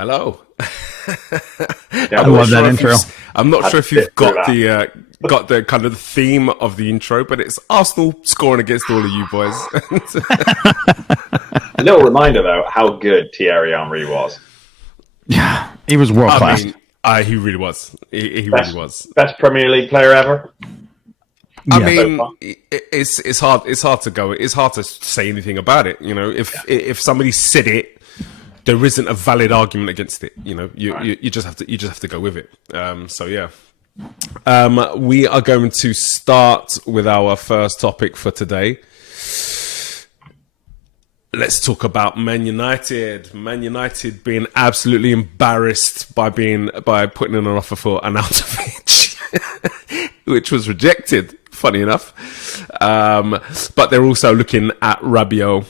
Hello. Yeah, I love that intro. I'm not had sure to if you've sit through got that. the kind of theme of the intro, but it's Arsenal scoring against all of you boys. A little reminder, though, how good Thierry Henry was. Yeah, he was world I class. mean, he really was. He really Best, was. best Premier League player ever. I Yes. So mean, far. it's hard. It's hard to go. It's hard to say anything about it. You know, if somebody said it, there isn't a valid argument against it. You know, you just have to go with it. So yeah. We are going to start with our first topic for today. Let's talk about Man United. Man United being absolutely embarrassed by putting in an offer for Arnautovic, which was rejected. Funny enough, but they're also looking at Rabiot.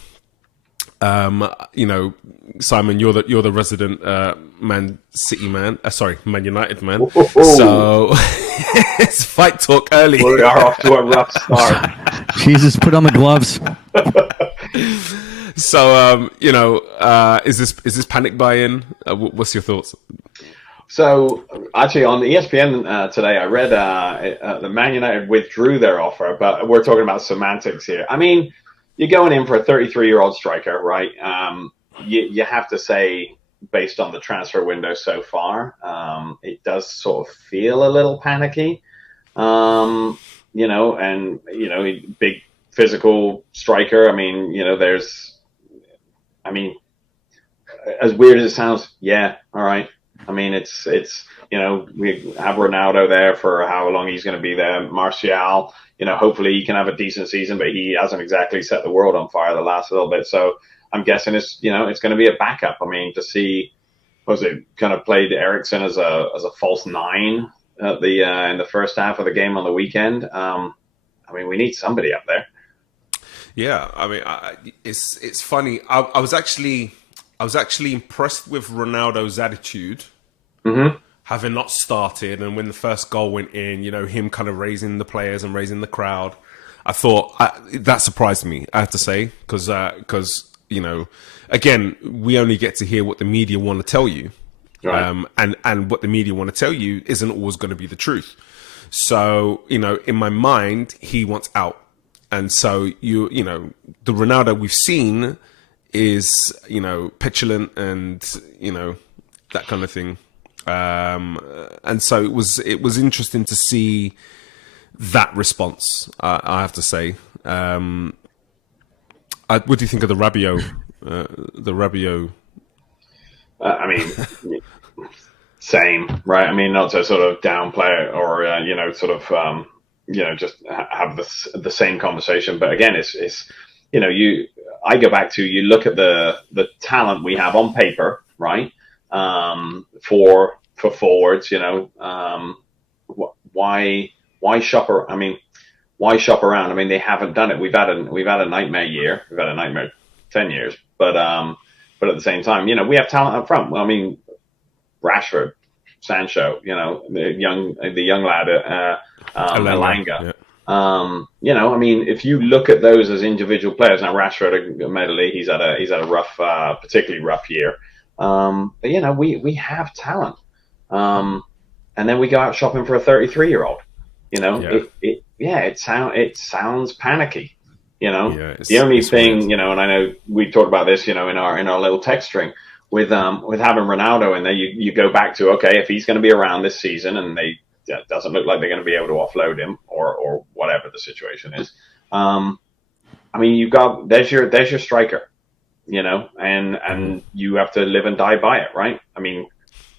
You know, Simon, you're the resident Man City man. Sorry, Man United man. Whoa. So it's fight talk early. We are off to a rough start. Jesus, put on the gloves. So you know, is this panic buy-in? What's your thoughts? So, actually, on ESPN today, I read the Man United withdrew their offer, but we're talking about semantics here. I mean, you're going in for a 33-year-old striker, right? You have to say, based on the transfer window so far, it does sort of feel a little panicky. You know, and, you know, big physical striker. I mean, you know, as weird as it sounds, yeah, all right. I mean, it's you know, we have Ronaldo there for how long he's going to be there. Martial, you know, hopefully he can have a decent season, but he hasn't exactly set the world on fire the last little bit. So I'm guessing it's going to be a backup. I mean, to see, was it kind of played Ericsson as a false nine at in the first half of the game on the weekend. I mean, we need somebody up there. Yeah, I mean, it's funny. I was actually impressed with Ronaldo's attitude, having not started, and when the first goal went in, you know, him kind of raising the players and raising the crowd. I thought that surprised me, I have to say, because you know, again, we only get to hear what the media want to tell you, Right. and what the media want to tell you isn't always going to be the truth. So, you know, in my mind, he wants out, and so you know, the Ronaldo we've seen is, you know, petulant and, you know, that kind of thing. And so it was interesting to see that response, I have to say. What do you think of the Rabiot? I mean, same, right? I mean, not to sort of downplay it or, you know, sort of, you know, just have the same conversation. But again, it's you know, I go back to, you look at the talent we have on paper, right? For forwards, you know, why shop around? I mean, why shop around? I mean, they haven't done it. We've had a nightmare year. We've had a nightmare 10 years, but at the same time, you know, we have talent up front. Well, I mean, Rashford, Sancho, you know, the young lad, Elanga. Yeah. You know, I mean, if you look at those as individual players, now Rashford, admittedly, he's had a rough, particularly rough year. But you know, we have talent. And then we go out shopping for a 33-year-old. You know, it sounds panicky. You know, the only thing, weird. You know, and I know we talked about this, you know, in our little text string with having Ronaldo in there, you go back to, okay, if he's going to be around this season and it doesn't look like they're going to be able to offload him or whatever the situation is. I mean, there's your striker, you know, and you have to live and die by it, right? I mean,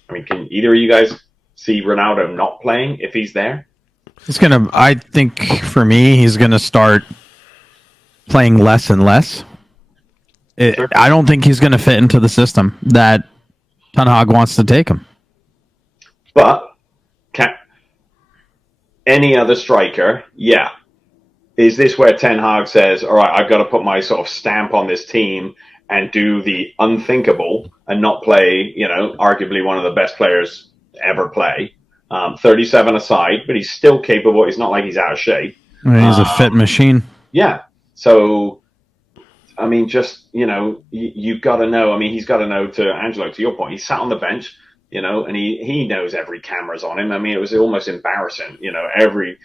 can either of you guys see Ronaldo not playing if he's there? I think for me, he's going to start playing less and less. Sure. I don't think he's going to fit into the system that Ten Hag wants to take him. But any other striker, yeah. Is this where Ten Hag says, all right, I've got to put my sort of stamp on this team and do the unthinkable and not play, you know, arguably one of the best players ever play, 37 aside, but he's still capable. It's not like he's out of shape. He's a fit machine. Yeah. So I mean, just, you've got to know. I mean, he's got to know, to Angelo, to your point, he sat on the bench, and he knows every camera's on him. I mean, it was almost embarrassing, every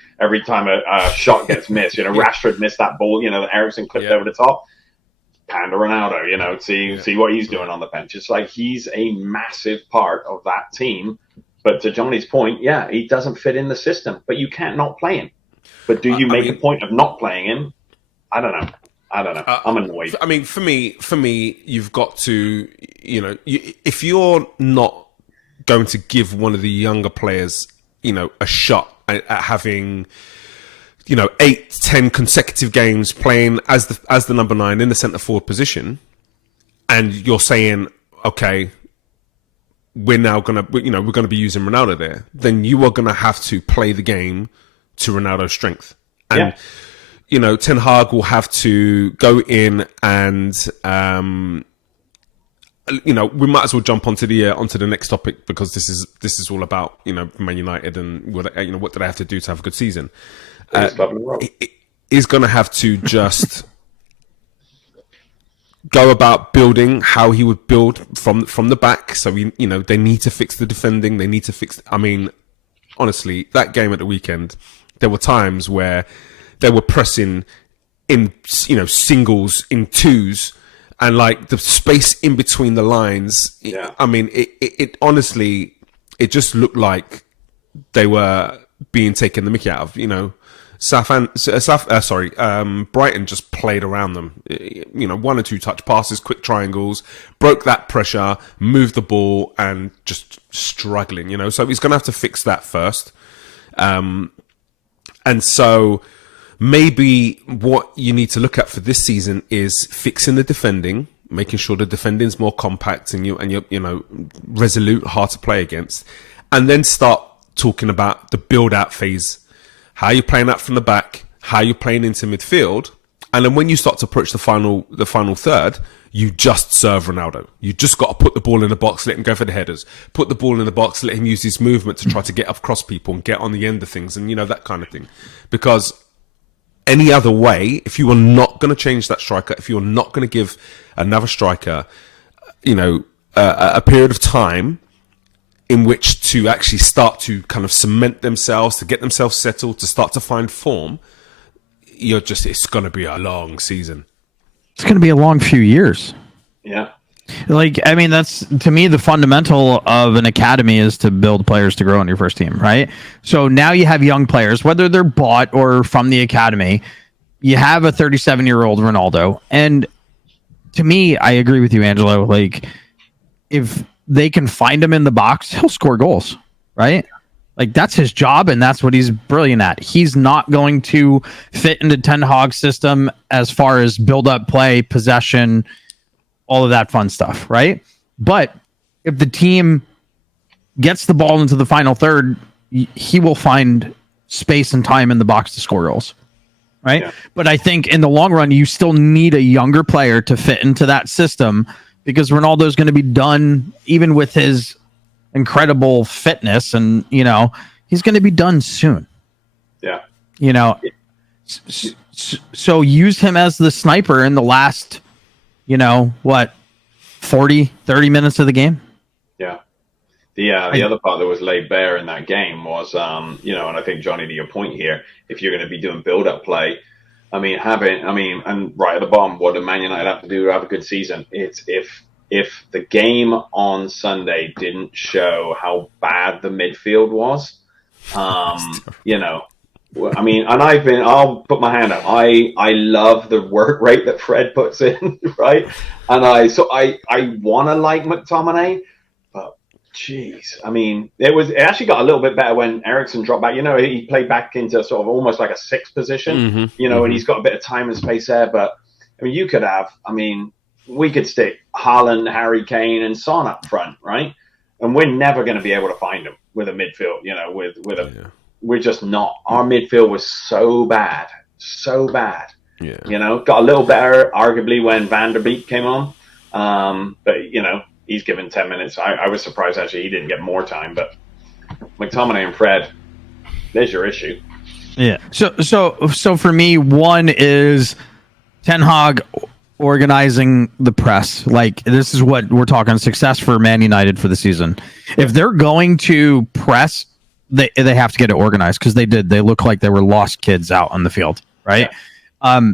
time a shot gets missed, Rashford missed that ball, that Eriksen clipped over the top. Panda Ronaldo, see what he's doing on the bench. It's like he's a massive part of that team. But to Johnny's point, yeah, he doesn't fit in the system. But you can't not play him. But do you make a point of not playing him? I don't know. I'm annoyed. I mean, for me, you've got to, if you're not going to give one of the younger players, a shot at having, 8-10 consecutive games playing as the number 9 in the centre forward position, and you're saying, okay, we're now we're gonna be using Ronaldo there, then you are gonna have to play the game to Ronaldo's strength, and Ten Hag will have to go in and we might as well jump onto the next topic, because this is all about Man United and what do they have to do to have a good season. He's going to have to just go about building how he would build from the back. So they need to fix the defending. They need to fix. I mean, honestly, that game at the weekend, there were times where they were pressing in singles, in twos, and like the space in between the lines. Yeah. I mean, it honestly, it just looked like they were being taken the mickey out of. Brighton just played around them. 1 or 2 touch passes, quick triangles, broke that pressure, moved the ball, and just struggling. So he's going to have to fix that first. And so maybe what you need to look at for this season is fixing the defending, making sure the defending's more compact and you're resolute, hard to play against, and then start talking about the build-out phase. How you're playing out from the back, how you're playing into midfield, and then when you start to approach the final third, you just serve Ronaldo. You just got to put the ball in the box, let him go for the headers. Put the ball in the box, let him use his movement to try to get across people and get on the end of things, and that kind of thing. Because any other way, if you are not going to change that striker, if you're not going to give another striker, a period of time in which to actually start to kind of cement themselves, to get themselves settled, to start to find form, it's going to be a long season. It's going to be a long few years. Yeah. Like, I mean, that's, to me, the fundamental of an academy is to build players to grow on your first team, right? So now you have young players, whether they're bought or from the academy. You have a 37-year-old Ronaldo. And to me, I agree with you, Angelo. Like, if they can find him in the box, he'll score goals, right? Like, that's his job, and that's what he's brilliant at. He's not going to fit into Ten Hag's system as far as build-up play, possession, all of that fun stuff, right? But if the team gets the ball into the final third, he will find space and time in the box to score goals, right? Yeah. But I think in the long run, you still need a younger player to fit into that system, because Ronaldo's going to be done, even with his incredible fitness, and he's going to be done soon. Yeah. So use him as the sniper in the last 40, 30 minutes of the game. Yeah. The other part that was laid bare in that game was, and I think, Johnny, to your point here, if you're going to be doing build-up play, and right at the bottom, what do Man United have to do to have a good season? It's if the game on Sunday didn't show how bad the midfield was, and I'll put my hand up. I love the work rate that Fred puts in, right? And I want to like McTominay, but jeez, it actually got a little bit better when Eriksen dropped back. He played back into sort of almost like a 6th position, and he's got a bit of time and space there. But you could have, we could stick Haaland, Harry Kane, and Son up front, right? And we're never going to be able to find them with a midfield, we're just not. Our midfield was so bad. Yeah. Got a little better, arguably, when Van der Beek came on. But, he's given 10 minutes. I was surprised, actually, he didn't get more time. But McTominay and Fred, there's your issue. Yeah. So for me, one is Ten Hag organizing the press. Like, this is what we're talking success for Man United for the season. If they're going to press, they have to get it organized, because they look like they were lost kids out on the field, right? Yeah.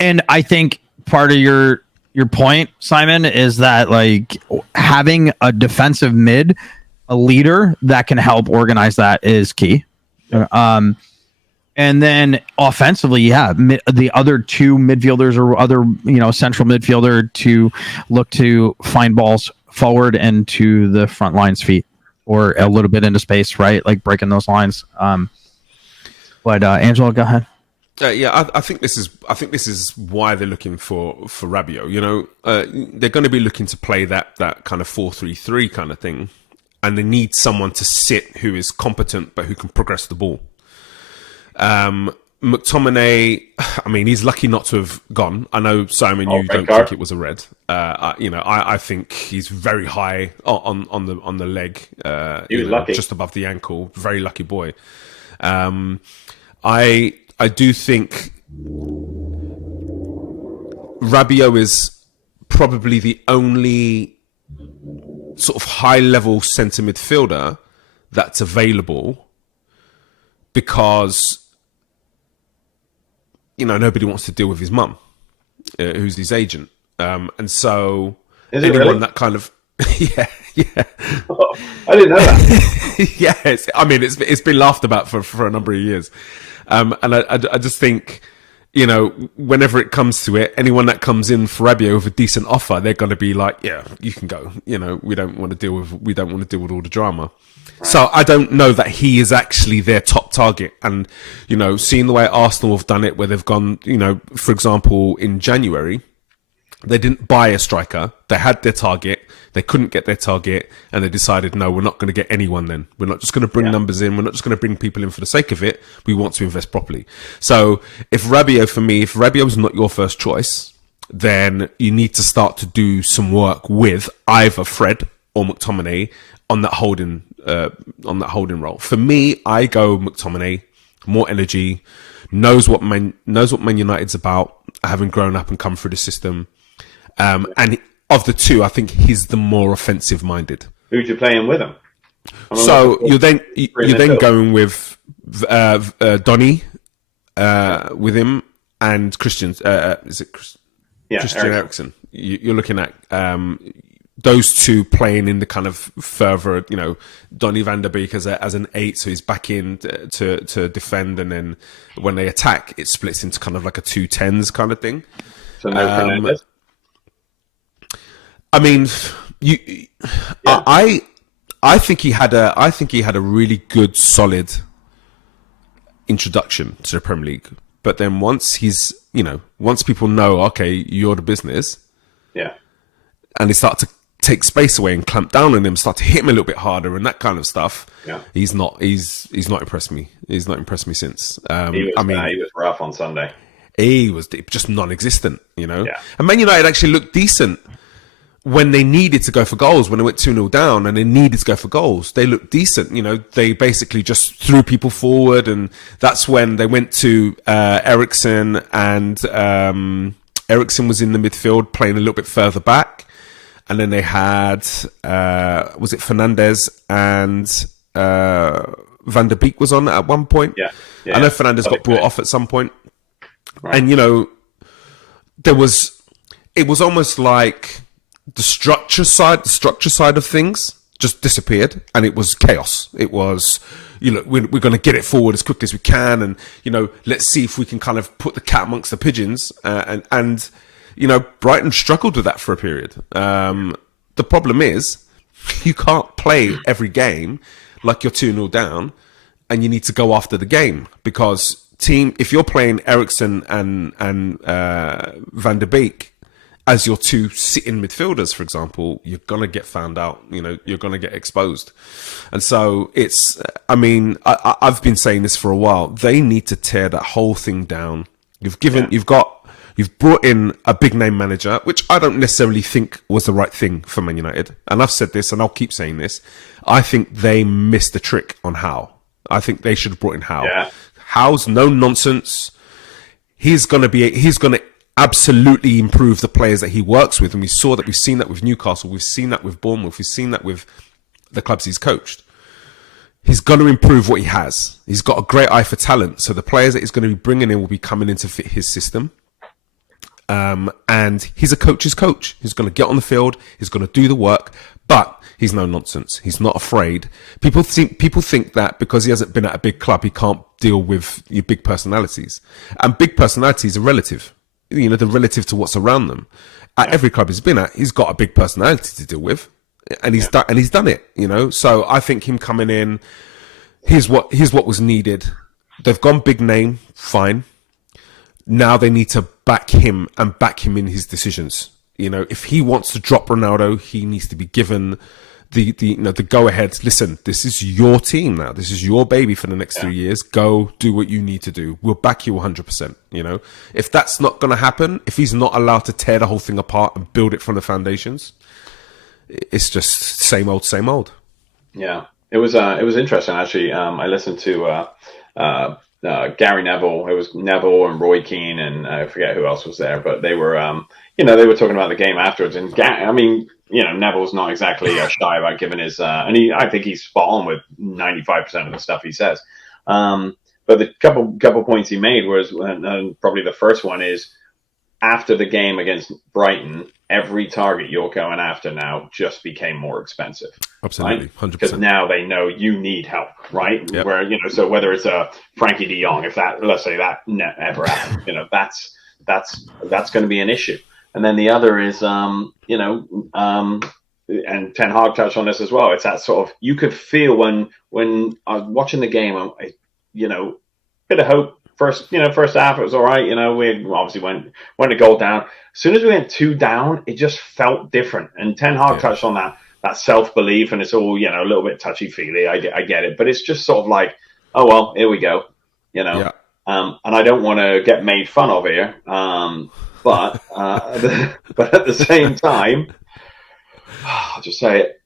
And I think part of your point, Simon, is that like having a defensive mid, a leader that can help organize that is key. And then offensively, the other two midfielders or other, central midfielder to look to find balls forward and to the front line's feet, or a little bit into space, right? Like breaking those lines. But Angelo, go ahead. I think this is why they're looking for Rabiot. They're going to be looking to play that kind of 4-3-3 kind of thing, and they need someone to sit who is competent but who can progress the ball. McTominay, I mean, he's lucky not to have gone. I know, Simon, you don't think it was a red. I think he's very high on the leg. He was lucky, just above the ankle. Very lucky boy. I do think Rabiot is probably the only sort of high-level centre midfielder that's available, because nobody wants to deal with his mum, who's his agent, and so anyone that kind of yeah. Oh, I didn't know that. Yeah, it's been laughed about for a number of years, and I just think, whenever it comes to it, anyone that comes in for Rabiot with a decent offer, they're going to be like, yeah, you can go. We don't want to deal with all the drama. Right. So I don't know that he is actually their top target. And, seeing the way Arsenal have done it, where they've gone, for example, in January, they didn't buy a striker. They had their target. They couldn't get their target. And they decided, no, we're not going to get anyone then. We're not just going to bring numbers in. We're not just going to bring people in for the sake of it. We want to invest properly. So if Rabiot is not your first choice, then you need to start to do some work with either Fred or McTominay on that holding role. For me, I go McTominay, more energy, knows what Man United's about, having grown up and come through the system. And of the two, I think he's the more offensive minded. Who'd you play in with him? So you're then going with Donny with him, and Christian. Is it Christian Eriksen? You're looking at those two playing in the kind of further, Donny van der Beek as an 8, so he's back in to defend, and then when they attack, it splits into kind of like a 2-10s kind of thing. So no Fernandes? I mean, I think he had a really good, solid introduction to the Premier League. But then once once people know, okay, you're the business, and they start to take space away and clamp down on him, start to hit him a little bit harder and that kind of stuff. Yeah, he's not impressed me. He's not impressed me since. He was rough on Sunday. He was just non-existent, And Man United actually looked decent when they needed to go for goals, when they went 2-0 down and they needed to go for goals. They looked decent. They basically just threw people forward, and that's when they went to Eriksen, and Eriksen was in the midfield playing a little bit further back. And then they had, was it Fernandes and Van der Beek was on at one point? Yeah. I know Fernandes got brought off at some point. Right. And, it was almost like the structure side of things just disappeared, and it was chaos. It was, we're going to get it forward as quickly as we can, and let's see if we can kind of put the cat amongst the pigeons. And Brighton struggled with that for a period. The problem is, you can't play every game like you're 2-0 down, and you need to go after the game, because if you're playing Eriksen and Van der Beek as your two sitting midfielders, for example, you're going to get found out, you're going to get exposed. And so I've been saying this for a while. They need to tear that whole thing down. You've brought in a big name manager, which I don't necessarily think was the right thing for Man United. And I've said this, and I'll keep saying this. I think they missed the trick on Howe. I think they should have brought in Howe. Yeah. Howe's no nonsense. He's going to absolutely improve the players that he works with. And we've seen that with Newcastle. We've seen that with Bournemouth. We've seen that with the clubs he's coached. He's going to improve what he has. He's got a great eye for talent. So the players that he's going to be bringing in will be coming in to fit his system. And he's a coach's coach. He's going to get on the field. He's going to do the work, but he's no nonsense. He's not afraid. People think that because he hasn't been at a big club, he can't deal with your big personalities. And big personalities are relative. You know, they're relative to what's around them. At every club he's been at, he's got a big personality to deal with. And he's done it, you know. So I think him coming in, here's what was needed. They've gone big name, fine. Now they need to back him in his decisions. You know, if he wants to drop Ronaldo, he needs to be given the go ahead. Listen, this is your team now. This is your baby for the next 3 years. Go do what you need to do. We'll back you 100%. You know, if that's not going to happen, if he's not allowed to tear the whole thing apart and build it from the foundations, it's just same old, same old. Yeah, it was interesting actually. I listened to Gary Neville. It was Neville and Roy Keane, and I forget who else was there, but they were they were talking about the game afterwards. And Neville's not exactly shy about giving his I think he's spot on with 95% of the stuff he says. But the couple points he made was, and probably the first one is, after the game against Brighton, every target you're going after now just became more expensive. Absolutely, 100%. Because now they know you need help, right? Yep. Where so whether it's a Frankie De Jong, if that, let's say that ever happens, that's going to be an issue. And then the other is, and Ten Hag touched on this as well. It's that sort of, you could feel when I was watching the game, bit of hope. First half, it was all right. We obviously went a goal down. As soon as we went 2 down, it just felt different. And Ten Hag touched on that self-belief, and it's all, a little bit touchy-feely. I get it. But it's just sort of like, oh, well, here we go, Yeah. And I don't want to get made fun of here. But at the same time, I'll just say it.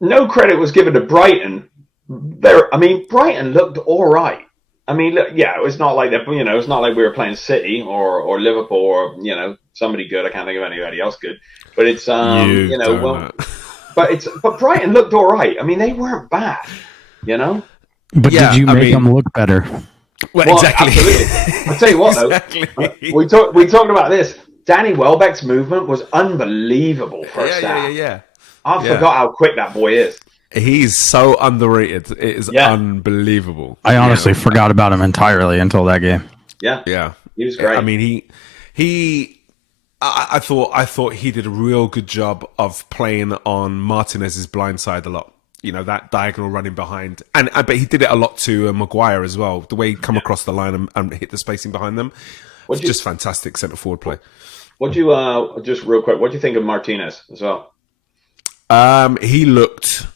No credit was given to Brighton. Brighton looked all right. I mean, it's not like it's not like we were playing City or Liverpool or somebody good. I can't think of anybody else good. But it's but Brighton looked all right. I mean, they weren't bad. But did you make them look better? Well, exactly. Absolutely. I'll tell you what, though. We talked about this. Danny Welbeck's movement was unbelievable first half. Yeah. I forgot how quick that boy is. He's so underrated. It is unbelievable. I honestly forgot about him entirely until that game. Yeah. He was great. I mean, I thought he did a real good job of playing on Martinez's blind side a lot. That diagonal running behind, but he did it a lot to Maguire as well. The way he come across the line and hit the spacing behind them, just fantastic centre forward play. What do you just real quick? What do you think of Martinez as well? He looked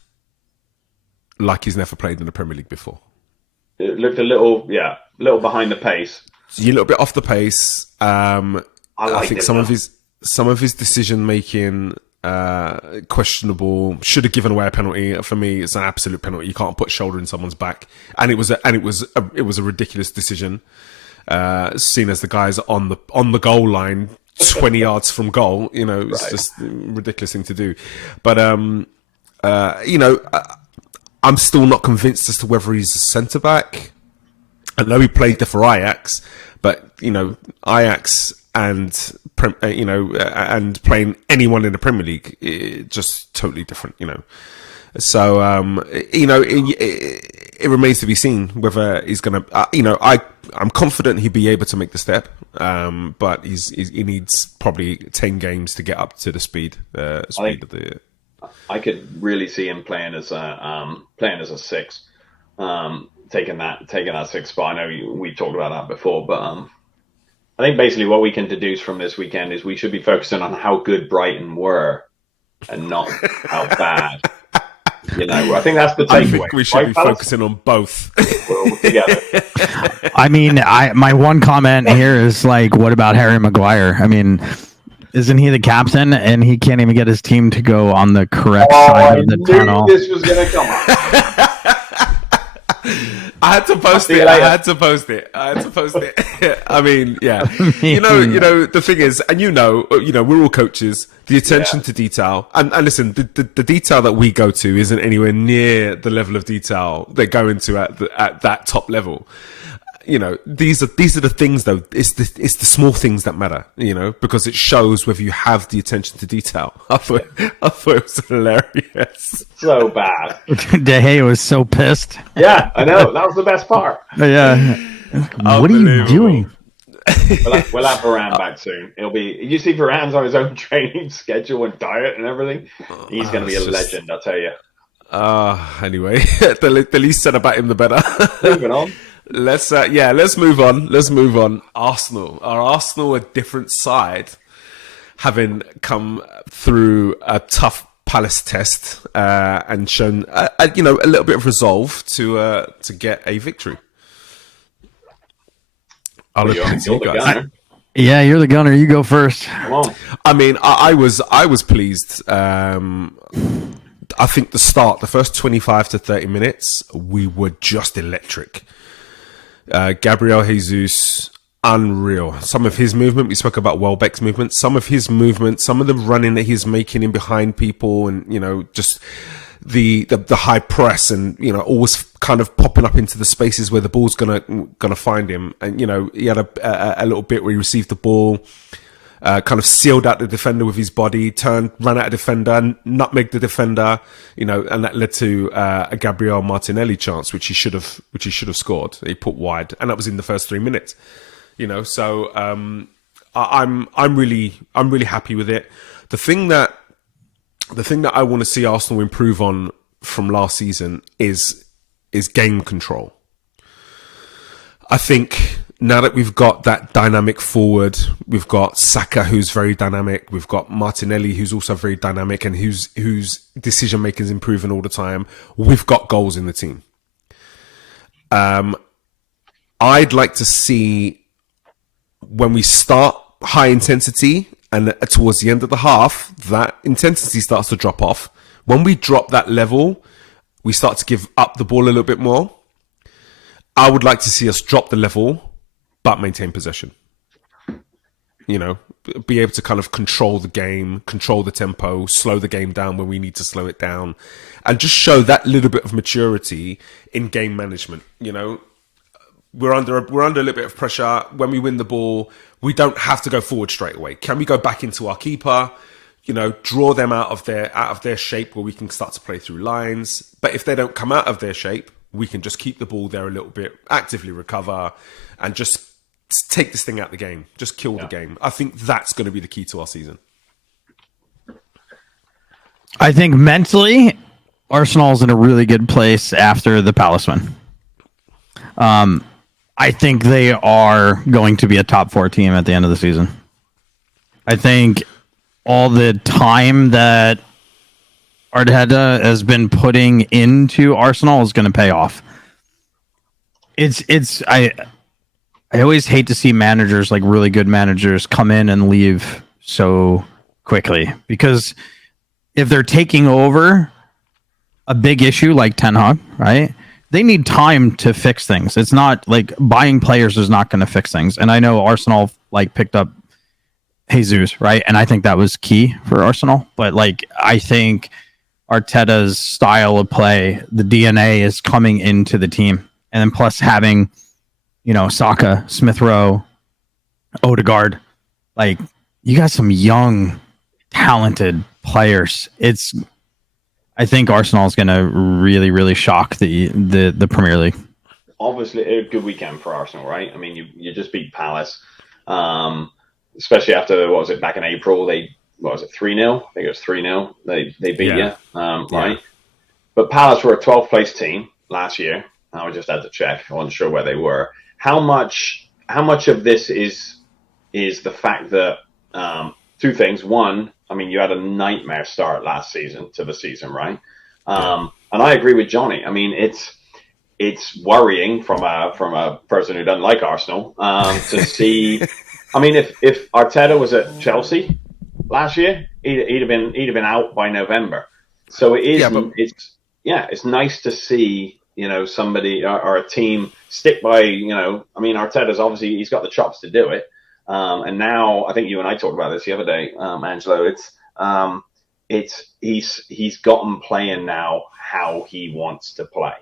like he's never played in the Premier League before. It looked a little behind the pace. A little bit off the pace. I think some of his decision making questionable. Should have given away a penalty. For me, it's an absolute penalty. You can't put a shoulder in someone's back, and it was a ridiculous decision. Seen as the guys on the goal line, 20 yards from goal, it's just a ridiculous thing to do. But I'm still not convinced as to whether he's a centre back. I know he played there for Ajax, but Ajax and and playing anyone in the Premier League, just totally different. So it remains to be seen whether he's going to. I'm confident he'd be able to make the step, but he needs probably 10 games to get up to the speed of the. I could really see him playing as a 6, taking that 6 spot. I know we talked about that before, but I think basically what we can deduce from this weekend is we should be focusing on how good Brighton were and not how bad. I think that's the takeaway. I think we should be focusing on both. We're all together. I mean, my one comment here is what about Harry Maguire? I mean, isn't he the captain and he can't even get his team to go on the correct side of the tunnel? This was going to come up. I had to post See you it. I later. had to post it. I mean, yeah. You know, the thing is, and we're all coaches. The attention to detail, and listen, the detail that we go to isn't anywhere near the level of detail they go into at that top level. You know, these are the things though. It's the small things that matter. You know, because it shows whether you have the attention to detail. I thought it was hilarious. So bad. De Gea was so pissed. Yeah, I know. That was the best part. Yeah. What are you doing? We'll have Varane back soon. You see Varane's on his own training schedule and diet and everything. He's going to be a legend, I'll tell you. Anyway, the least said about him, the better. Moving on. Let's move on. Let's move on. Arsenal. Are Arsenal a different side, having come through a tough Palace test and shown a little bit of resolve to get a victory? I'll look at you guys. Yeah, you're the gunner. You go first. Come on. I mean, I was pleased. I think the first 25 to 30 minutes, we were just electric. Gabriel Jesus, unreal. Some of his movement, we spoke about Welbeck's movement, some of his movement, some of the running that he's making in behind people, and, just the high press, and, always kind of popping up into the spaces where the ball's gonna find him. And, he had a little bit where he received the ball, kind of sealed out the defender with his body, ran at a defender, nutmegged the defender, and that led to a Gabriel Martinelli chance, which he should have scored. He put wide, and that was in the first 3 minutes. So I'm really happy with it. The thing that I want to see Arsenal improve on from last season is game control. I think now that we've got that dynamic forward, we've got Saka, who's very dynamic, we've got Martinelli, who's also very dynamic, and whose decision making is improving all the time. We've got goals in the team. I'd like to see, when we start high intensity and towards the end of the half, that intensity starts to drop off. When we drop that level, we start to give up the ball a little bit more. I would like to see us drop the level, but maintain possession. Be able to kind of control the game, control the tempo, slow the game down when we need to slow it down, and just show that little bit of maturity in game management. We're under a little bit of pressure. When we win the ball, we don't have to go forward straight away. Can we go back into our keeper? Draw them out of their shape where we can start to play through lines. But if they don't come out of their shape, we can just keep the ball there a little bit, actively recover, and just take this thing out the game. Just kill the game. I think that's going to be the key to our season. I think mentally, Arsenal's in a really good place after the Palace win. I think they are going to be a top 4 team at the end of the season. I think all the time that Arteta has been putting into Arsenal is going to pay off. I always hate to see managers, like really good managers, come in and leave so quickly, because if they're taking over a big issue like Ten Hag, right? They need time to fix things. It's not like buying players is not going to fix things. And I know Arsenal picked up Jesus, right? And I think that was key for Arsenal. But I think Arteta's style of play, the DNA is coming into the team. And then plus having, Saka, Smith Rowe, Odegaard, you got some young, talented players. I think Arsenal is going to really, really shock the Premier League. Obviously, a good weekend for Arsenal, right? I mean, you just beat Palace, especially after, what was it, back in April? 3-0? I think it was 3-0. They beat you, right? But Palace were a 12th place team last year. I just had to check. I wasn't sure where they were. How much of this is the fact that two things? One, I mean, you had a nightmare start last season to the season, right? And I agree with Johnny. I mean, it's worrying from a person who doesn't like Arsenal to see. I mean, if Arteta was at Chelsea last year, he'd have been out by November. So it is. It's nice to see somebody or a team stick by, I mean, Arteta's obviously, he's got the chops to do it. And now I think you and I talked about this the other day, Angelo, he's gotten playing now how he wants to play.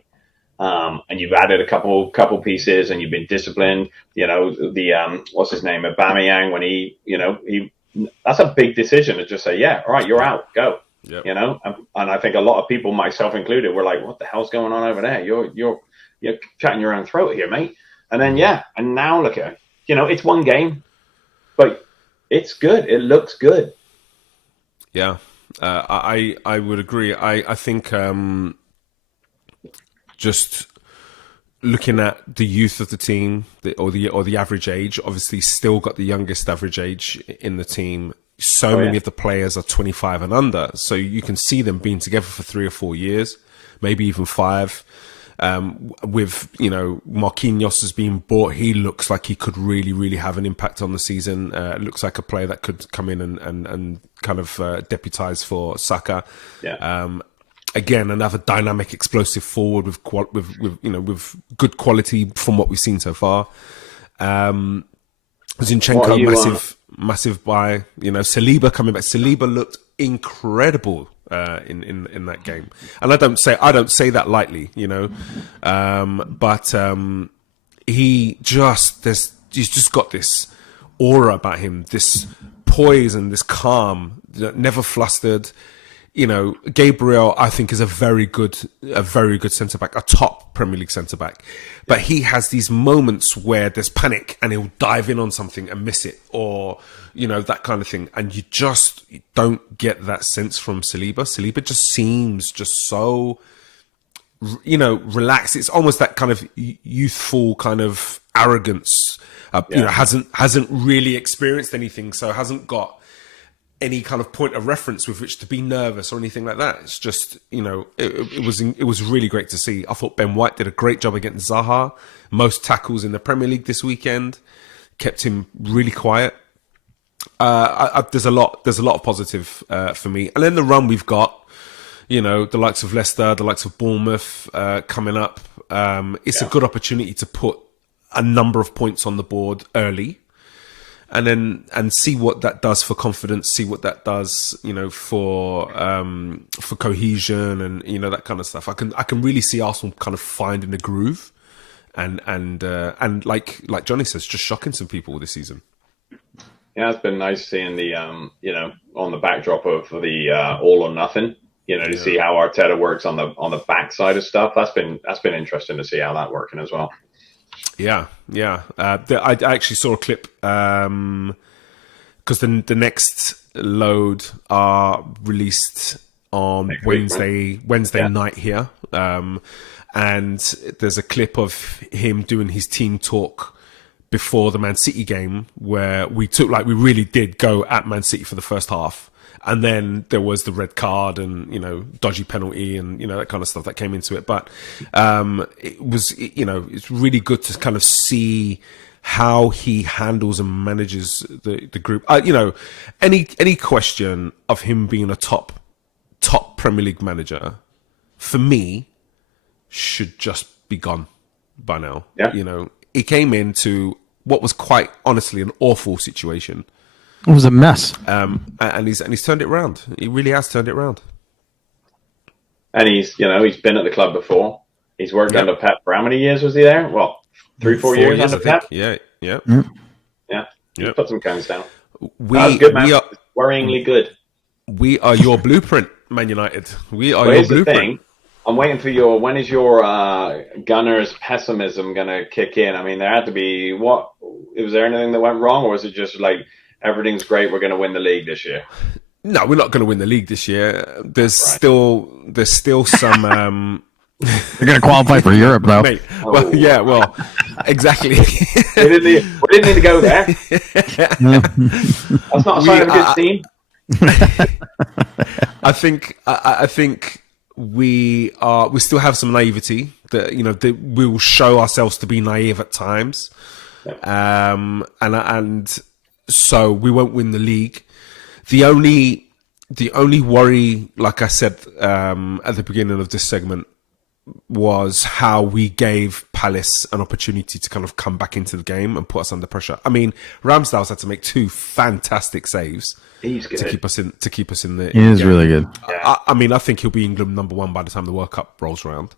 And you've added a couple pieces and you've been disciplined, what's his name? Aubameyang, when he that's a big decision to just say, yeah, all right, you're out, go. Yep. And I think a lot of people, myself included, were like, "What the hell's going on over there? You're cutting your own throat here, mate." And then and now look at it. It's one game, but it's good. It looks good. Yeah, I would agree. I think just looking at the youth of the team, or the average age, obviously still got the youngest average age in the team. So many of the players are 25 and under. So you can see them being together for 3 or 4 years, maybe even 5. With, Marquinhos has been bought. He looks like he could really, really have an impact on the season. Looks like a player that could come in and kind of deputize for Saka. Yeah. Again, another dynamic, explosive forward with good quality from what we've seen so far. Zinchenko, massive buy. Saliba coming back. Saliba looked incredible in that game, and I don't say that lightly, but he's just got this aura about him, this poise and this calm, never flustered. Gabriel, I think, is a very good centre back, a top Premier League centre back. But he has these moments where there's panic and he'll dive in on something and miss it, or that kind of thing. And you just don't get that sense from Saliba. Saliba just seems just so, relaxed. It's almost that kind of youthful kind of arrogance. Hasn't really experienced anything, so hasn't got any kind of point of reference with which to be nervous or anything like that. It's just, it was really great to see. I thought Ben White did a great job against Zaha. Most tackles in the Premier League this weekend, kept him really quiet. There's a lot of positive for me. And then the run we've got, the likes of Leicester, the likes of Bournemouth coming up. It's a good opportunity to put a number of points on the board early. And see what that does for confidence, see what that does, for cohesion and that kind of stuff. I can really see Arsenal kind of finding a groove, and like Johnny says, just shocking some people this season. Yeah, it's been nice seeing the on the backdrop of the all or nothing. To see how Arteta works on the backside of stuff. That's been interesting to see how that's working as well. Yeah. I actually saw a clip because the next load are released on Wednesday night here, and there's a clip of him doing his team talk before the Man City game, where we really did go at Man City for the first half. And then there was the red card and, dodgy penalty and, that kind of stuff that came into it. But it was, it's really good to kind of see how he handles and manages the group. Any question of him being a top Premier League manager, for me, should just be gone by now. Yeah. He came into what was quite honestly an awful situation. It was a mess. And he's turned it around. He really has turned it around. And he's been at the club before. He's worked under Pep for how many years was he there? Well, 3-4 years under Pep. Yeah. He put some guns down. Good, man. We are worryingly good. We are your blueprint, Man United. We are your blueprint. The thing. I'm waiting for when is your Gunners pessimism going to kick in? I mean, there had to be was there anything that went wrong, or was it just like everything's great, we're going to win the league this year? No, we're not going to win the league this year. There's still some. They're going to qualify for Europe, though. Mate, well, exactly. we didn't need to go there. That's not a sign of a good team. I think we still have some naivety that that we will show ourselves to be naive at times, and so we won't win the league. The only worry, like I said at the beginning of this segment, was how we gave Palace an opportunity to kind of come back into the game and put us under pressure. I mean, Ramsdale's had to make 2 fantastic saves He's good. to keep us in the. He is really good. I mean, I think he'll be England number 1 by the time the World Cup rolls around.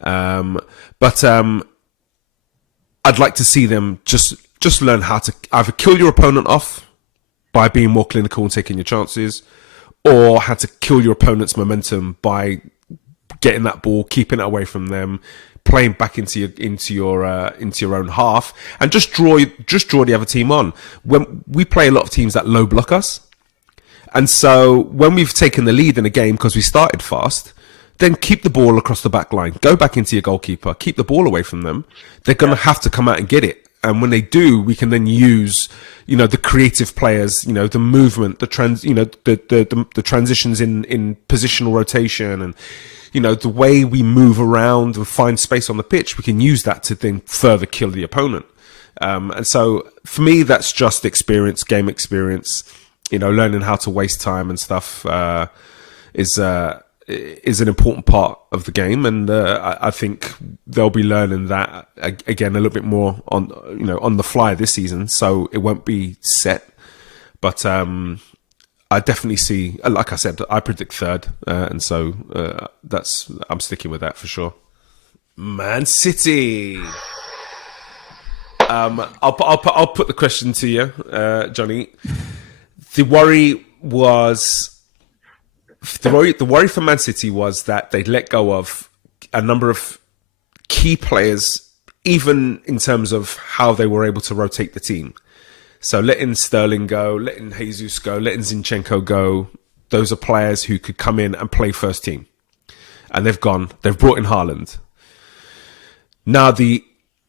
But I'd like to see them just learn how to either kill your opponent off by being more clinical and taking your chances, or how to kill your opponent's momentum by getting that ball, keeping it away from them, playing back into your own half, and just draw the other team on. When we play a lot of teams that low block us, and so when we've taken the lead in a game because we started fast, then keep the ball across the back line, go back into your goalkeeper, keep the ball away from them. They're going to have to come out and get it. And when they do, we can then use, the creative players, the movement, the transitions in positional rotation, and, the way we move around and find space on the pitch. We can use that to then further kill the opponent. And so for me, that's just experience, game experience, learning how to waste time and stuff, is an important part of the game, and I think they'll be learning that again a little bit more on the fly this season. So it won't be set, but I definitely see. Like I said, I predict 3rd, and so I'm sticking with that for sure. Man City. I'll put the question to you, Johnny. The worry for Man City was that they'd let go of a number of key players, even in terms of how they were able to rotate the team. So letting Sterling go, letting Jesus go, letting Zinchenko go. Those are players who could come in and play first team. And they've gone. They've brought in Haaland. Now the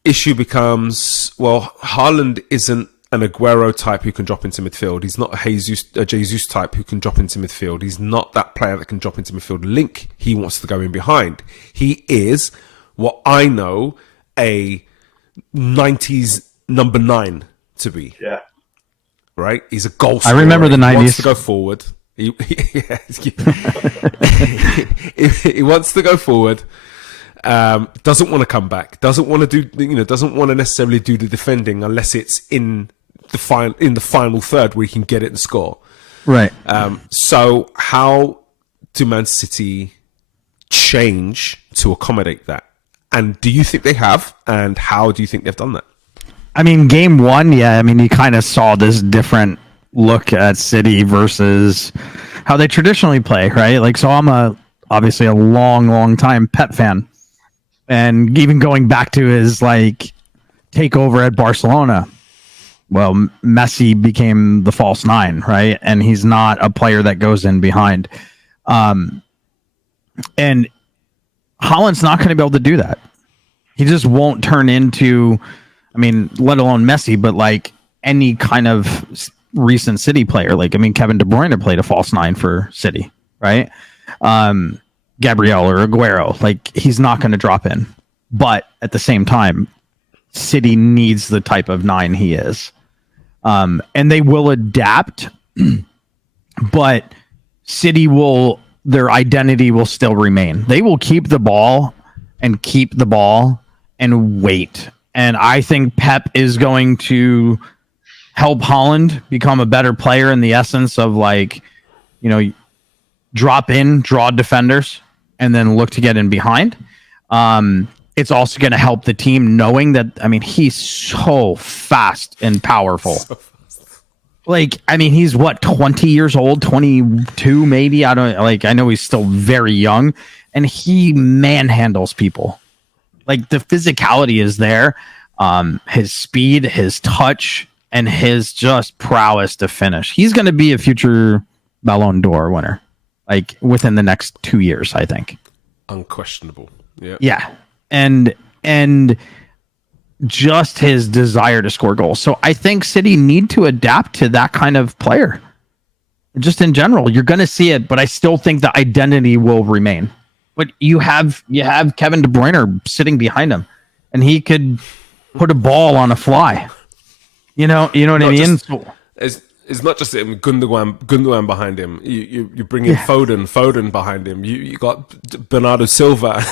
issue becomes, well, Haaland isn't an Aguero type who can drop into midfield. He's not a Jesus type who can drop into midfield. He's not that player that can drop into midfield. Link, he wants to go in behind. He is what I know a 90s number 9 to be. Yeah. Right? He's a goal scorer. I remember the 90s. He wants to go forward. He wants to go forward. Doesn't want to come back. Doesn't want to do. Doesn't want to necessarily do the defending unless it's in the final third where he can get it and score. Right. So how do Man City change to accommodate that? And do you think they have? And how do you think they've done that? I mean, game 1, yeah. I mean, you kind of saw this different look at City versus how they traditionally play, right? Like, so I'm obviously a long time Pep fan. And even going back to his takeover at Barcelona, well, Messi became the false 9, right? And he's not a player that goes in behind. And Haaland's not going to be able to do that. He just won't turn into, let alone Messi, but any kind of recent City player. Kevin De Bruyne played a false 9 for City, right? Gabriel or Aguero, he's not going to drop in. But at the same time, City needs the type of 9 he is. And they will adapt, but City their identity will still remain. They will keep the ball and wait. And I think Pep is going to help Haaland become a better player in the essence of drop in, draw defenders, and then look to get in behind. It's also going to help the team knowing that, he's so fast and powerful. He's 20 years old, 22 maybe. I know he's still very young, and he manhandles people. The physicality is there. His speed, his touch, and his just prowess to finish. He's going to be a future Ballon d'Or winner. Within the next 2 years, I think. Unquestionable. Yeah. Yeah. And just his desire to score goals. So I think City need to adapt to that kind of player. Just in general, you're going to see it, but I still think the identity will remain. But you have Kevin De Bruyne sitting behind him, and he could put a ball on a fly. You know what I mean? It's not just him, Gundogan behind him. You bring in Foden behind him. You got Bernardo Silva.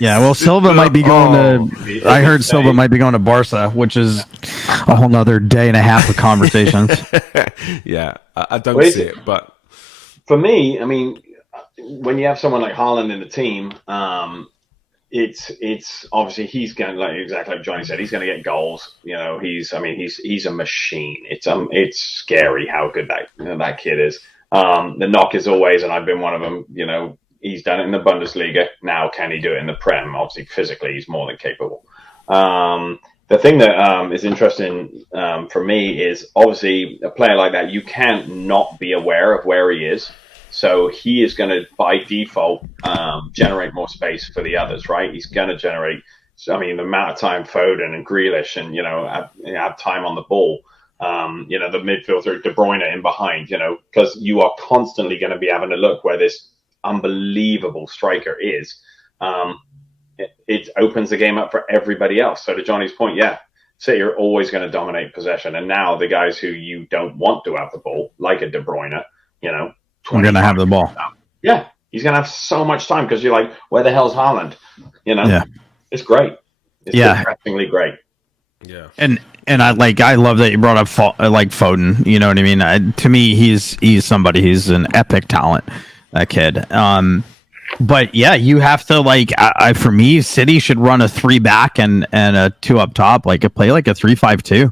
Yeah, well, Silva might be going to. I heard Silva might be going to Barca, which is a whole nother day and a half of conversations. Yeah, I don't see it, but for me, I mean, when you have someone like Haaland in the team, it's obviously he's going, like exactly like Johnny said, he's going to get goals. You know, he's a machine. It's scary how good that kid is. The knock is always, and I've been one of them. You know, he's done it in the Bundesliga. Now, can he do it in the Prem? Obviously, physically, he's more than capable. The thing that is interesting for me is obviously a player like that, you can't not be aware of where he is. So he is going to, by default, generate more space for the others, right? He's going to generate, I mean, the amount of time Foden and Grealish and, have time on the ball. The midfielder, De Bruyne in behind, because you are constantly going to be having a look where this unbelievable striker is. It opens the game up for everybody else. So to Johnny's point, yeah, City are always going to dominate possession. And now the guys who you don't want to have the ball, like a De Bruyne, We're going to have the ball. Yeah, he's going to have so much time because you're like, where the hell's Haaland? Yeah. It's great. It's depressingly great. Yeah. And I love that you brought up Foden. You know what I mean? To me, he's somebody. He's an epic talent. That kid. But yeah, you have to for me, City should run a 3 back and a 2 up top, play like a 3-5-2,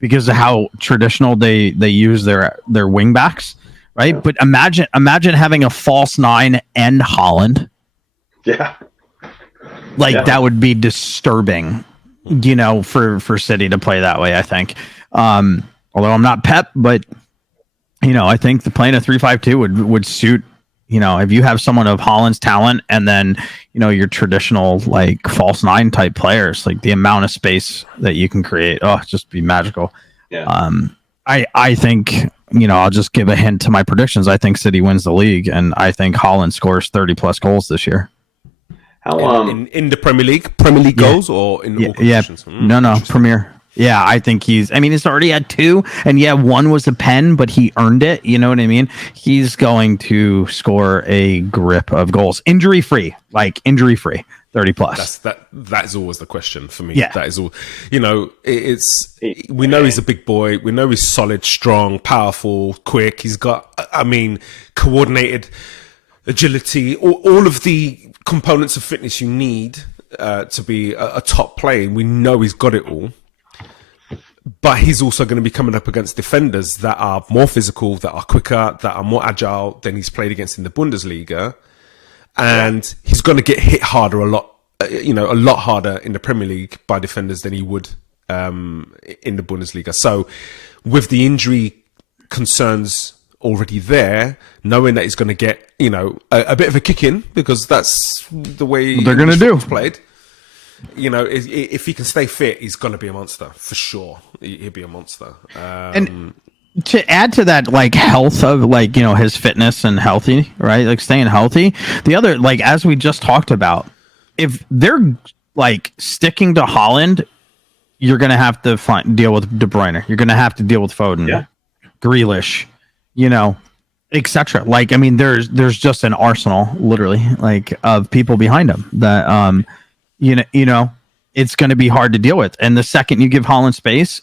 because of how traditional they use their wing backs, right? Yeah. But imagine having a false 9 and Haaland. Yeah. That would be disturbing, for City to play that way, I think. Although I'm not Pep, but I think playing a 3-5-2 would suit. If you have someone of Haaland's talent and then, your traditional false 9 type players, the amount of space that you can create, just be magical. Yeah. I think, I'll just give a hint to my predictions. I think City wins the league, and I think Haaland scores 30 plus goals this year. How in the Premier League goals or in all competitions? No, Premier. Yeah, I think he's already had 2, and 1 was a pen, but he earned it. You know what I mean? He's going to score a grip of goals, injury free, 30 plus. That is always the question for me. Yeah. That is all. We know he's a big boy. We know he's solid, strong, powerful, quick. He's got, coordinated agility, all of the components of fitness you need to be a top player. We know he's got it all. But he's also going to be coming up against defenders that are more physical, that are quicker, that are more agile than he's played against in the Bundesliga. And he's going to get hit harder a lot harder in the Premier League by defenders than he would in the Bundesliga. So with the injury concerns already there, knowing that he's going to get, a bit of a kick in, because that's the way they're going to do played. If he can stay fit, he's going to be a monster for sure. He'll be a monster. And to add to that, health of his fitness and healthy, right? Staying healthy. The other, as we just talked about, if they're sticking to Haaland, you're going to have to deal with De Bruyne. You're going to have to deal with Foden, Grealish, etc. There's just an arsenal, literally, of people behind him that it's going to be hard to deal with. And the second you give Haaland space,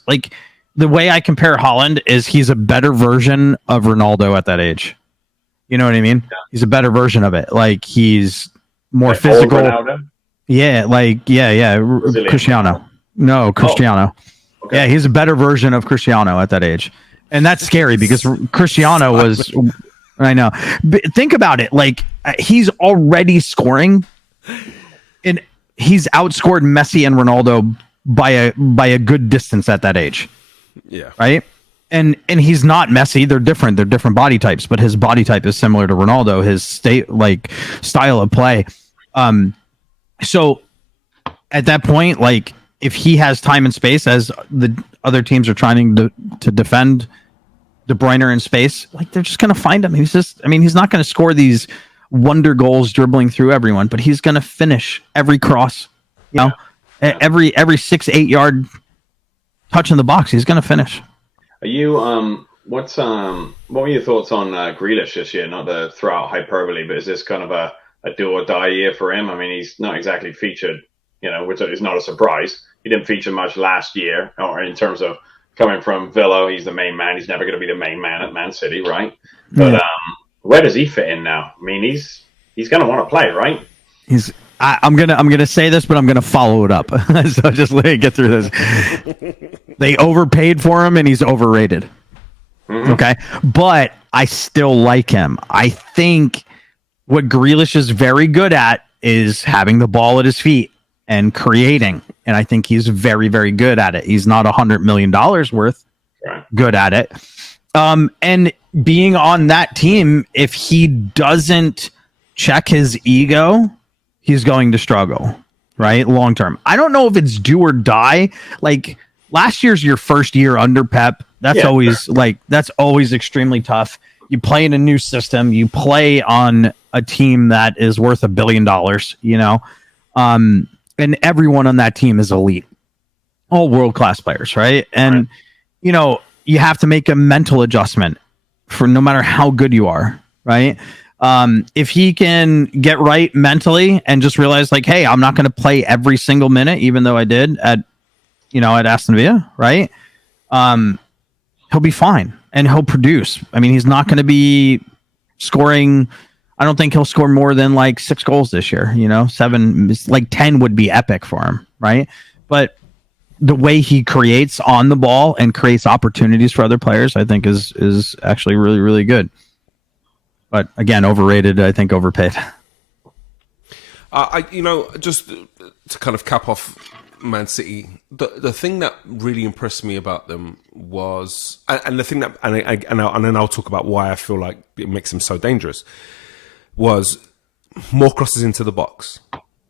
the way I compare Haaland is he's a better version of Ronaldo at that age. You know what I mean? Yeah. He's a better version of it. He's more physical. Yeah. Cristiano. No, Cristiano. Oh, okay. Yeah. He's a better version of Cristiano at that age. And that's scary because Cristiano was, I know, but think about it. He's already scoring, and he's outscored Messi and Ronaldo by a good distance at that age. Yeah. Right. And he's not Messi. They're different. They're different body types, but his body type is similar to Ronaldo. His style of play. So at that point, if he has time and space, as the other teams are trying to defend De Bruyne in space, they're just going to find him. He's not going to score these wonder goals dribbling through everyone, but he's going to finish every cross, every 6-8 yard touch in the box. He's going to finish. Are you what were your thoughts on Grealish this year? Not to throw out hyperbole, but is this kind of a a do or die year for him. I mean, he's not exactly featured, which is not a surprise. He didn't feature much last year, or in terms of coming from Villa. He's the main man. He's never going to be the main man at Man City, right? But where does he fit in now? I mean, he's going to want to play, right? I'm gonna say this, but I'm gonna follow it up. So just let me get through this. They overpaid for him, and he's overrated. Mm-hmm. Okay, but I still like him. I think what Grealish is very good at is having the ball at his feet and creating, and I think he's very, very good at it. He's not $100 million worth good at it. And being on that team, if he doesn't check his ego, he's going to struggle, right? Long term. I don't know if it's do or die. Like last year's your first year under Pep. That's always extremely tough. You play in a new system. You play on a team that is worth $1 billion, and everyone on that team is elite, all world-class players, right? And, you have to make a mental adjustment for no matter how good you are, right? If he can get right mentally and just realize like, hey, I'm not going to play every single minute, even though I did at Aston Villa, right? He'll be fine and he'll produce. I mean, he's not going to be scoring. I don't think he'll score more than like 6 goals this year, 7, like 10 would be epic for him, right? But the way he creates on the ball and creates opportunities for other players, I think is actually really, really good. But again, overrated, I think overpaid. Just to kind of cap off Man City, the thing that really impressed me about them was, and the thing that, and then I'll talk about why I feel like it makes them so dangerous, was more crosses into the box.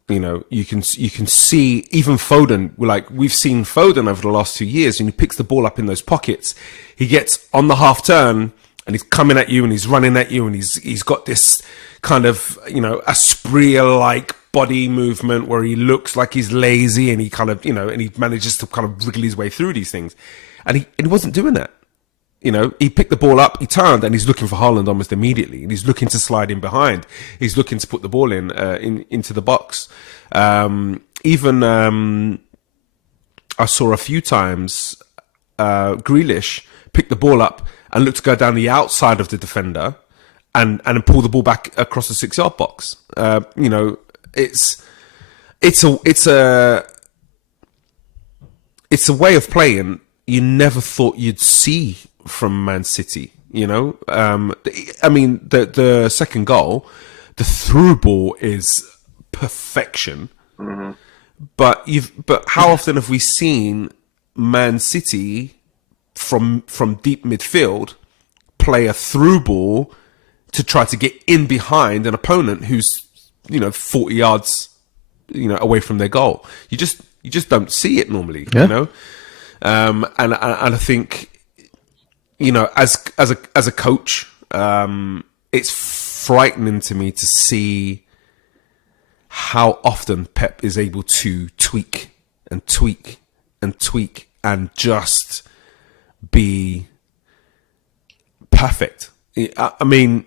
You can see even Foden, like we've seen Foden over the last 2 years, and he picks the ball up in those pockets. He gets on the half turn and he's coming at you and he's running at you and he's got this kind of, Asprilla-like body movement where he looks like he's lazy and he kind of, and he manages to kind of wriggle his way through these things. And he wasn't doing that. He picked the ball up, he turned, and he's looking for Haaland almost immediately. And he's looking to slide in behind. He's looking to put the ball into the box. Even I saw a few times Grealish pick the ball up and look to go down the outside of the defender and pull the ball back across the 6-yard box. It's a way of playing you never thought you'd see from Man City. I mean, the second goal, the through ball is perfection. Mm-hmm. But how often have we seen Man City from deep midfield play a through ball to try to get in behind an opponent who's 40 yards away from their goal? You just don't see it normally. And I think as a coach, it's frightening to me to see how often Pep is able to tweak and tweak and tweak and just be perfect. I mean,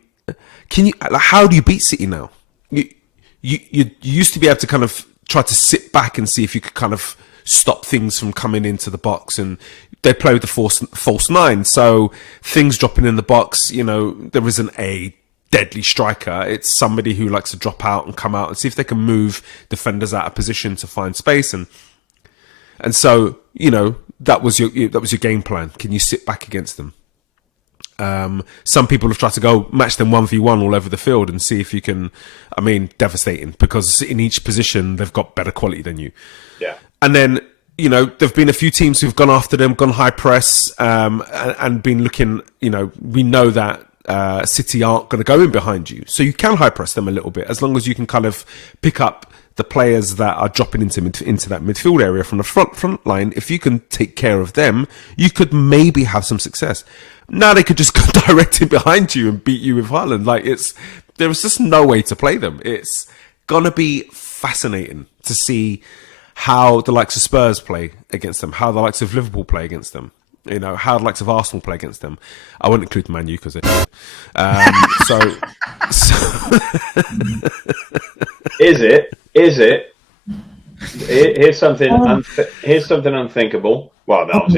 how do you beat City now? You used to be able to kind of try to sit back and see if you could kind of stop things from coming into the box, and they play with the false 9. So things dropping in the box, there isn't a deadly striker. It's somebody who likes to drop out and come out and see if they can move defenders out of position to find space, and so that was your game plan. Can you sit back against them? Some people have tried to go match them 1v1 all over the field and see if you can. I mean, devastating, because in each position they've got better quality than you. Yeah. And then, there've been a few teams who've gone after them, gone high press, and been looking, we know that City aren't going to go in behind you. So you can high press them a little bit, as long as you can kind of pick up the players that are dropping into that midfield area from the front line. If you can take care of them, you could maybe have some success. Now they could just go direct in behind you and beat you with Haaland. There is just no way to play them. It's going to be fascinating to see how the likes of Spurs play against them, how the likes of Liverpool play against them. You know, how the likes of Arsenal play against them. I won't include Man U because they're so Is it? Here's something unthinkable. Well, no,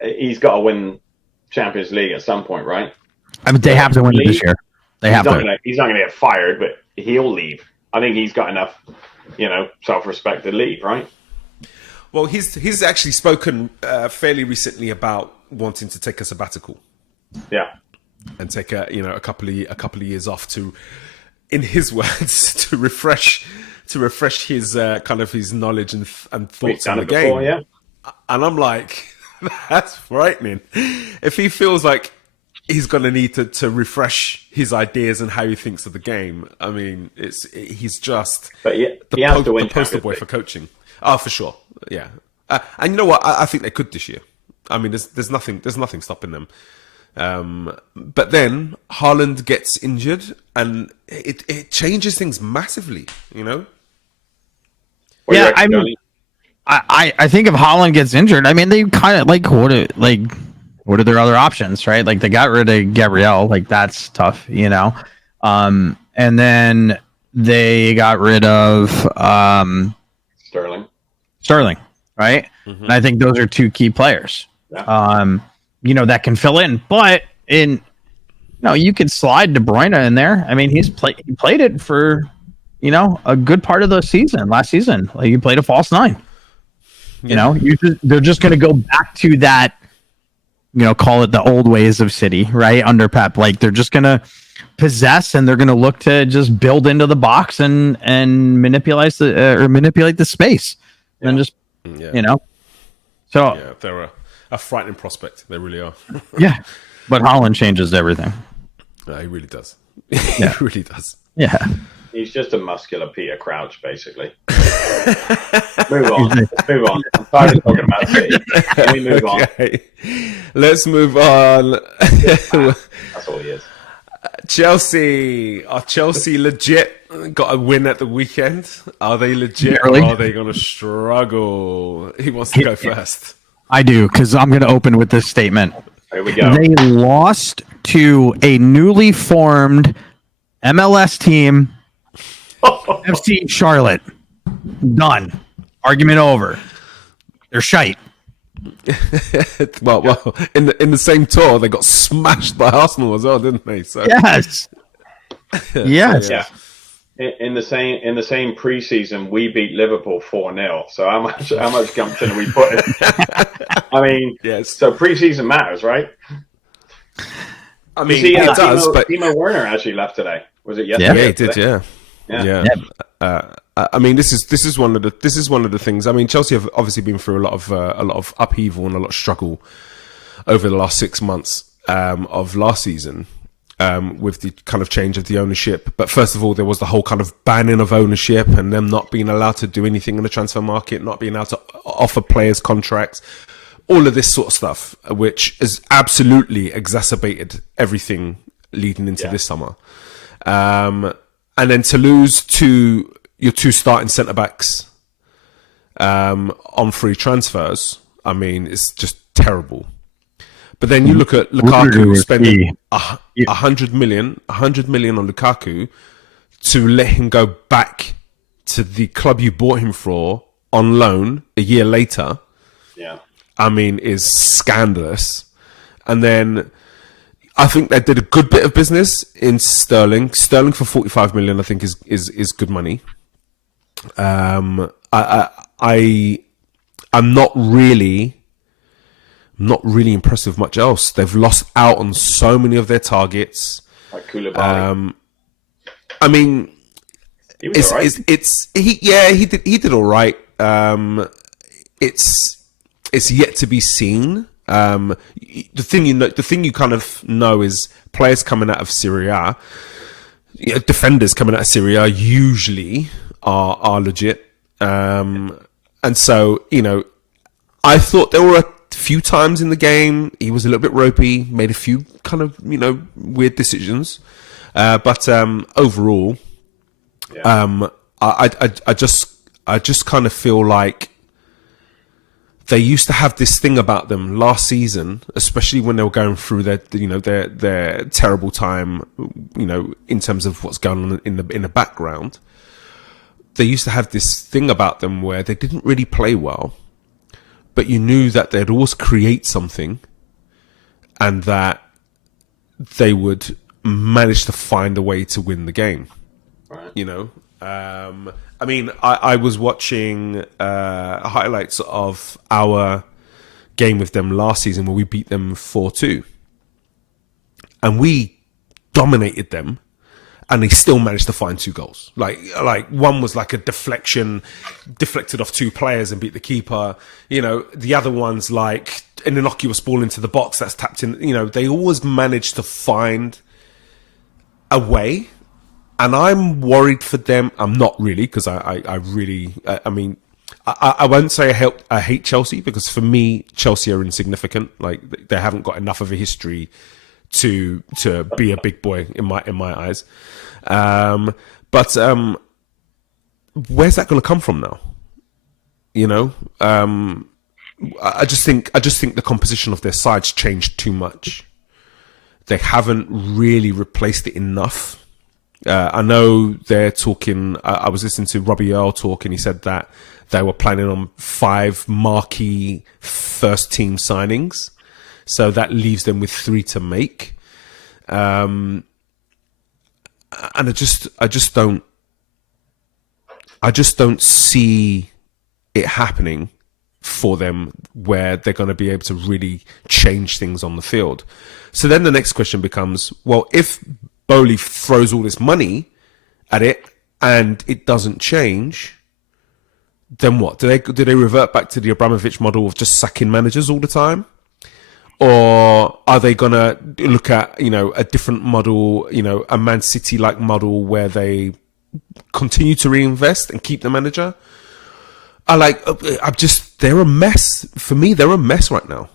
he's got to win Champions League at some point, right? I mean, they have to win it this year. He's not going to get fired, but he'll leave. I think he's got enough, self-respect to leave, right? Well, he's actually spoken fairly recently about wanting to take a sabbatical. Yeah, and take a couple of years off to, in his words, to refresh his kind of his knowledge and thoughts on the game. Before, yeah. And I'm like, that's frightening. If he feels like he's going to need to refresh his ideas and how he thinks of the game, I mean, he's just the poster boy for coaching. Oh, for sure, yeah. And you know what? I think they could this year. I mean, there's nothing stopping them. But then Haaland gets injured, and it changes things massively. You know. Yeah, I mean, I think if Haaland gets injured, I mean, they kind of what are their other options, right? Like they got rid of Gabriel, like that's tough, you know. And then they got rid of Sterling, right? Mm-hmm. And I think those are two key players. Yeah. That can fill in, but you could slide De Bruyne in there. I mean, he played it for a good part of the season last season. Like he played a false nine. Yeah. They're just going to go back to that. Call it the old ways of City, right? Under Pep, like they're just going to possess and they're going to look to just build into the box and manipulate the space, and just So yeah, they're a frightening prospect. They really are. Yeah, but Haaland changes everything. He really does. Yeah. He really does. Yeah. He's just a muscular Peter Crouch, basically. Move on. I'm tired of talking about City. Can we move on? Let's move on. That's all he is. Chelsea. Are Chelsea legit? Got a win at the weekend? Are they legit Barely. Or are they going to struggle? Who wants to go first? I do, because I'm going to open with this statement. Here we go. They lost to a newly formed MLS team, FC Charlotte. Done. Argument over. They're shite. well, in the same tour, they got smashed by Arsenal as well, didn't they? So yes. Yes. Yeah. In the same preseason, we beat Liverpool 4-0. So how much gumption are we putting? I mean, yes. So preseason matters, right? I mean, it does. But Timo Werner actually left today. Was it yesterday? Yeah, he did. Yeah. I mean, this is one of the things. I mean, Chelsea have obviously been through a lot of upheaval and a lot of struggle over the last 6 months of last season. With the kind of change of the ownership. But first of all, there was the whole kind of banning of ownership and them not being allowed to do anything in the transfer market, not being allowed to offer players contracts, all of this sort of stuff, which has absolutely exacerbated everything leading into this summer. And then to lose to your two starting centre-backs on free transfers, I mean, it's just terrible. But then you look at Lukaku spending 100 million on Lukaku to let him go back to the club you bought him for on loan a year later. Yeah, I mean, is scandalous. And then I think they did a good bit of business in Sterling. Sterling for 45 million, I think, is good money. I'm not really impressed with much else. They've lost out on so many of their targets. Like Koulibaly. I mean, he was all right. he did all right. It's yet to be seen. The thing you kind of know is players coming out of Serie A, defenders coming out of Serie A usually are legit. And so, I thought there were a few times in the game he was a little bit ropey, made a few kind of weird decisions, but overall, I just kind of feel like they used to have this thing about them last season, especially when they were going through their terrible time, in terms of what's going on in the background. They used to have this thing about them where they didn't really play well, but you knew that they'd always create something and that they would manage to find a way to win the game. Right. I was watching highlights of our game with them last season where we beat them 4-2. And we dominated them, and they still managed to find 2 goals. Like one was like a deflected off 2 players and beat the keeper. The other one's like an innocuous ball into the box that's tapped in. They always managed to find a way. And I'm worried for them. I'm not really, because I won't say I hate Chelsea, because for me, Chelsea are insignificant. Like, they haven't got enough of a history to be a big boy in my eyes. But where's that going to come from now? I just think the composition of their sides changed too much. They haven't really replaced it enough. I know they're talking. I was listening to Robbie Earl talk, and he said that they were planning on 5 marquee first team signings, so that leaves them with 3 to make. And I just don't see it happening for them where they're going to be able to really change things on the field. So then the next question becomes, well, if Bowley throws all this money at it and it doesn't change, then what? Do they revert back to the Abramovich model of just sacking managers all the time? Or are they going to look at, a different model, a Man City-like model where they continue to reinvest and keep the manager? They're a mess. For me, they're a mess right now.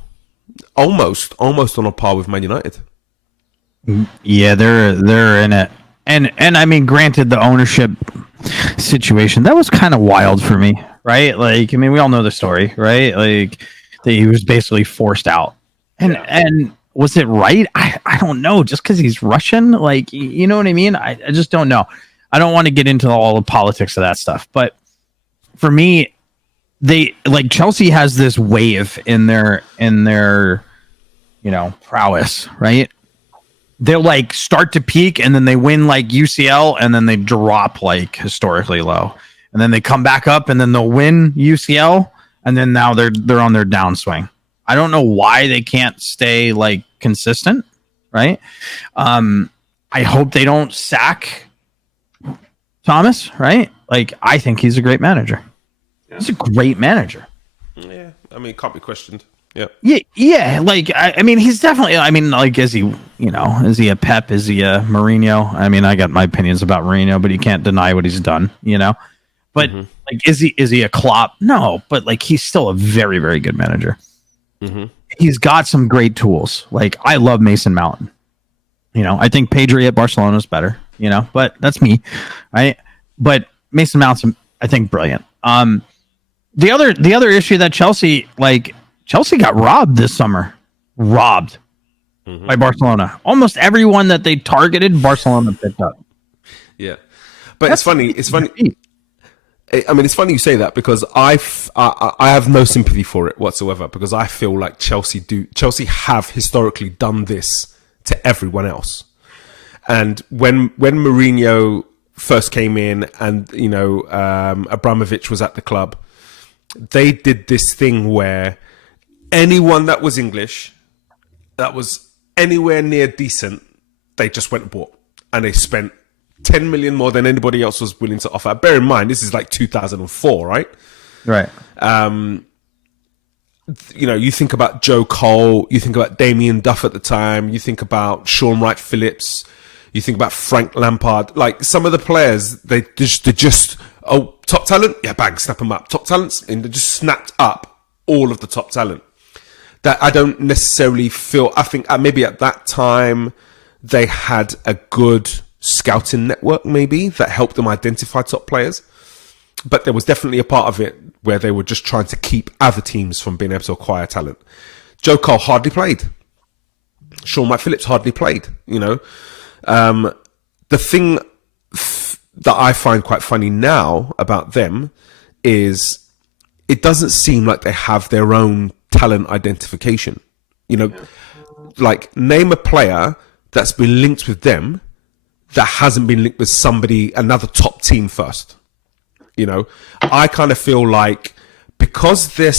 Almost on a par with Man United. Yeah, they're in it. And I mean, granted, the ownership situation, that was kind of wild for me, right? Like, I mean, we all know the story, right? Like, that he was basically forced out. And was it right? I don't know. Just because he's Russian, like, you know what I mean? I just don't know. I don't want to get into all the politics of that stuff. But for me, Chelsea has this wave in their prowess, right? They'll like start to peak, and then they win like UCL, and then they drop like historically low, and then they come back up, and then they'll win UCL, and then now they're on their downswing. I don't know why they can't stay like consistent, right? I hope they don't sack Thomas, right? Like, I think he's a great manager. Yeah. He's a great manager. Yeah, I mean, can't be questioned. Yeah. Yeah. Like, I mean, he's definitely. I mean, like, is he a Pep? Is he a Mourinho? I mean, I got my opinions about Mourinho, but you can't deny what he's done. But like, is he a Klopp? No, but like, he's still a very, very good manager. Mm-hmm. He's got some great tools. Like, I love Mason Mount. I think Pedri at Barcelona is better. But that's me, right? But Mason Mount's, I think, brilliant. The other issue that Chelsea got robbed this summer. Robbed by Barcelona. Almost everyone that they targeted, Barcelona picked up. Yeah. But it's funny. I mean, it's funny you say that, because I have no sympathy for it whatsoever, because I feel like Chelsea have historically done this to everyone else. And when Mourinho first came in and, Abramovich was at the club, they did this thing where anyone that was English, that was anywhere near decent, they just went and bought. And they spent 10 million more than anybody else was willing to offer. Bear in mind, this is like 2004, right? Right. You think about Joe Cole, you think about Damien Duff at the time, you think about Sean Wright-Phillips, you think about Frank Lampard. Like, some of the players, they just top talent, yeah, bang, snap them up. Top talents, and they just snapped up all of the top talent. That I don't necessarily feel. I think maybe at that time they had a good scouting network, maybe, that helped them identify top players. But there was definitely a part of it where they were just trying to keep other teams from being able to acquire talent. Joe Cole hardly played. Sean Mike Phillips hardly played. The thing that I find quite funny now about them is it doesn't seem like they have their own talent identification. Like, name a player that's been linked with them that hasn't been linked with another top team first. I kind of feel like because their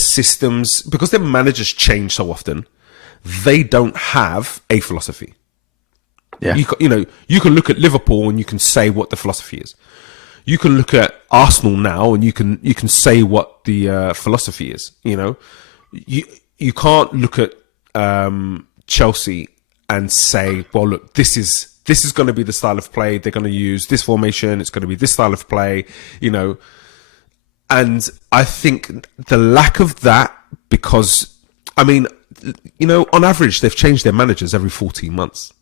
managers change so often, they don't have a philosophy. Yeah. You can look at Liverpool and you can say what the philosophy is. You can look at Arsenal now and you can say what the philosophy is. You can't look at Chelsea and say, well, look, this is going to be the style of play. They're going to use this formation. It's going to be this style of play, And I think the lack of that, because, on average, they've changed their managers every 14 months,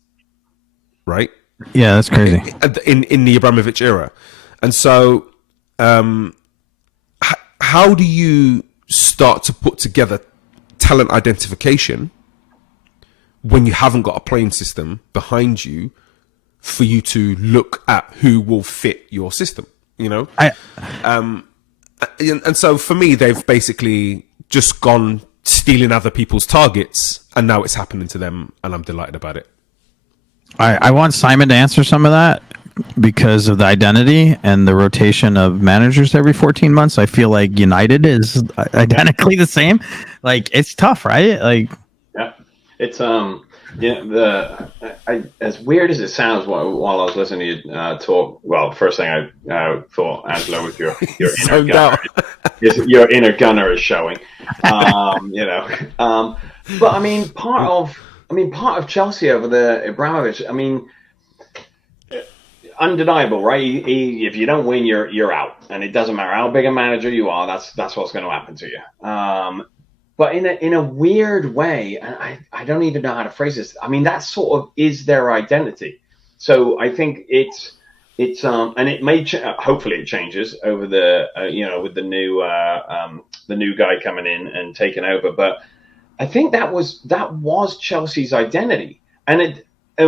right? Yeah, that's crazy. In the Abramovich era. And so, how do you start to put together talent identification when you haven't got a playing system behind you for you to look at who will fit your system, and so for me, they've basically just gone stealing other people's targets, and now it's happening to them, and I'm delighted about it. I want Simon to answer some of that because of the identity and the rotation of managers every 14 months. I feel like United is identically the same. Like, it's tough, right? Like, yeah, it's as weird as it sounds while I was listening to you talk. Well, first thing I thought, Angelo, was your inner gunner. Your inner gunner is showing. But part of Chelsea over the Abramovich. Undeniable, right? If you don't win, you're out, and it doesn't matter how big a manager you are. That's what's going to happen to you. But in a weird way, and I don't even know how to phrase this. That sort of is their identity. So I think it's and it may hopefully it changes over the with the new guy coming in and taking over. But I think that was Chelsea's identity, and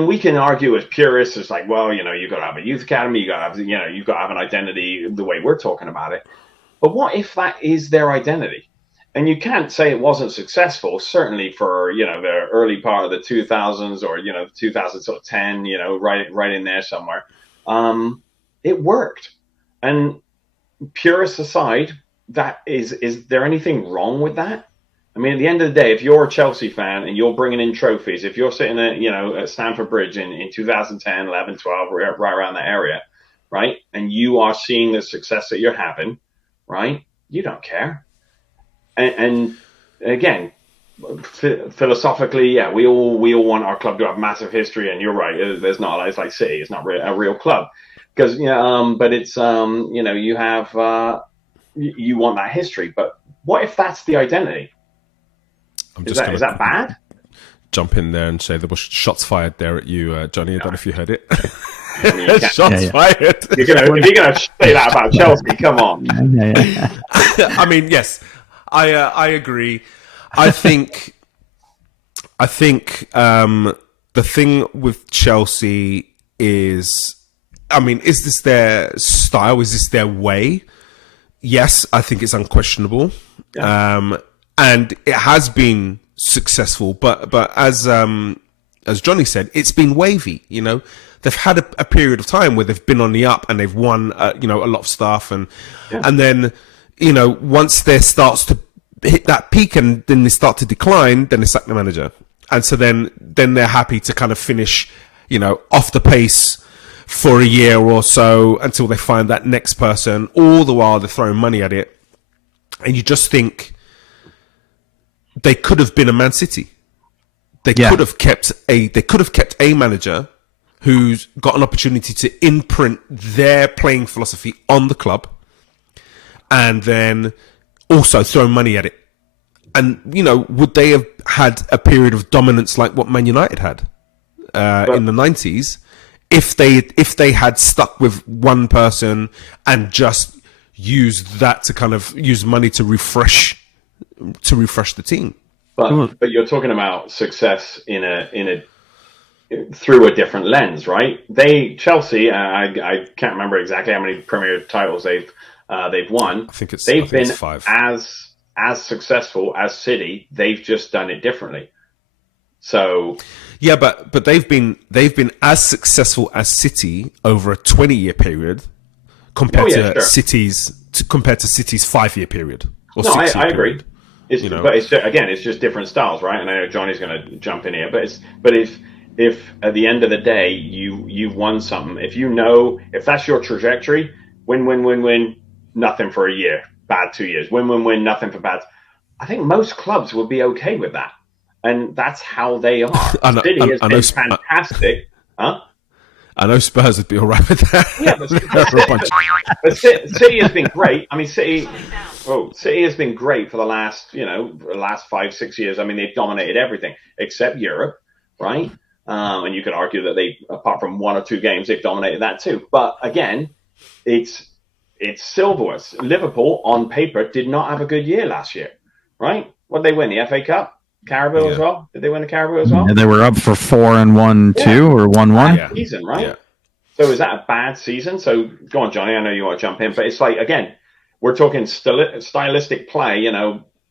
we can argue as purists, it's like, well, you've got to have a youth academy, you've got to have an identity the way we're talking about it. But what if that is their identity? And you can't say it wasn't successful, certainly for, the early part of the 2000s or, 2010, right in there somewhere. It worked. And purists aside, is there anything wrong with that? At the end of the day, if you're a Chelsea fan and you're bringing in trophies, if you're sitting at Stamford Bridge in 2010, 11, 12, right around that area, right, and you are seeing the success that you're having, right, you don't care. And again, philosophically, yeah, we all want our club to have massive history. And you're right, there's not. It's like City, it's not a real club because but it's you have you want that history. But what if that's the identity? Is that bad? Jump in there and say there were shots fired there at you, Johnny. I don't know if you heard it. Shots fired. If you're gonna say that about Chelsea, come on. Yes. I agree. I think the thing with Chelsea is this their style? Is this their way? Yes, I think it's unquestionable. Yeah. And it has been successful, but as Johnny said, it's been wavy. They've had a period of time where they've been on the up and they've won a lot of stuff, and then once there starts to hit that peak and then they start to decline, then they sack the manager. And so then they're happy to kind of finish, off the pace for a year or so until they find that next person. All the while they're throwing money at it. And you just think they could have been a Man City. They could have kept a manager who's got an opportunity to imprint their playing philosophy on the club, and then also throw money at it. And, would they have had a period of dominance like what Man United had in the 90s if they had stuck with one person and just, use that to kind of use money to refresh the team. But you're talking about success in a through a different lens, right? Chelsea, I can't remember exactly how many Premier titles they've won. I think it's 5. As successful as City. They've just done it differently. So yeah, but they've been as successful as City over a 20-year period compared to City's 5-year period. Or no, I 6-year agree. period. But it's just different styles, right? And I know Johnny's going to jump in here, but if at the end of the day you've won something, if that's your trajectory, win, nothing for a year, bad 2 years, win, nothing for bad. I think most clubs would be okay with that, and that's how they are. City has been fantastic, huh? I know Spurs would be all right with that. Yeah, but City has been great. I mean, City has been great for the last 5-6 years. I mean, they've dominated everything except Europe, right? And you could argue that apart from 1 or 2 games, they've dominated that too. But again, it's silverware. Liverpool on paper did not have a good year last year, right? What did they win? The FA Cup? Carabao as well? Did they win the Carabao as well? Yeah, they were up for 4-1-2 or 1-1. Bad season, right? Yeah. So is that a bad season? So go on, Johnny. I know you want to jump in, but it's like, again, we're talking stylistic play.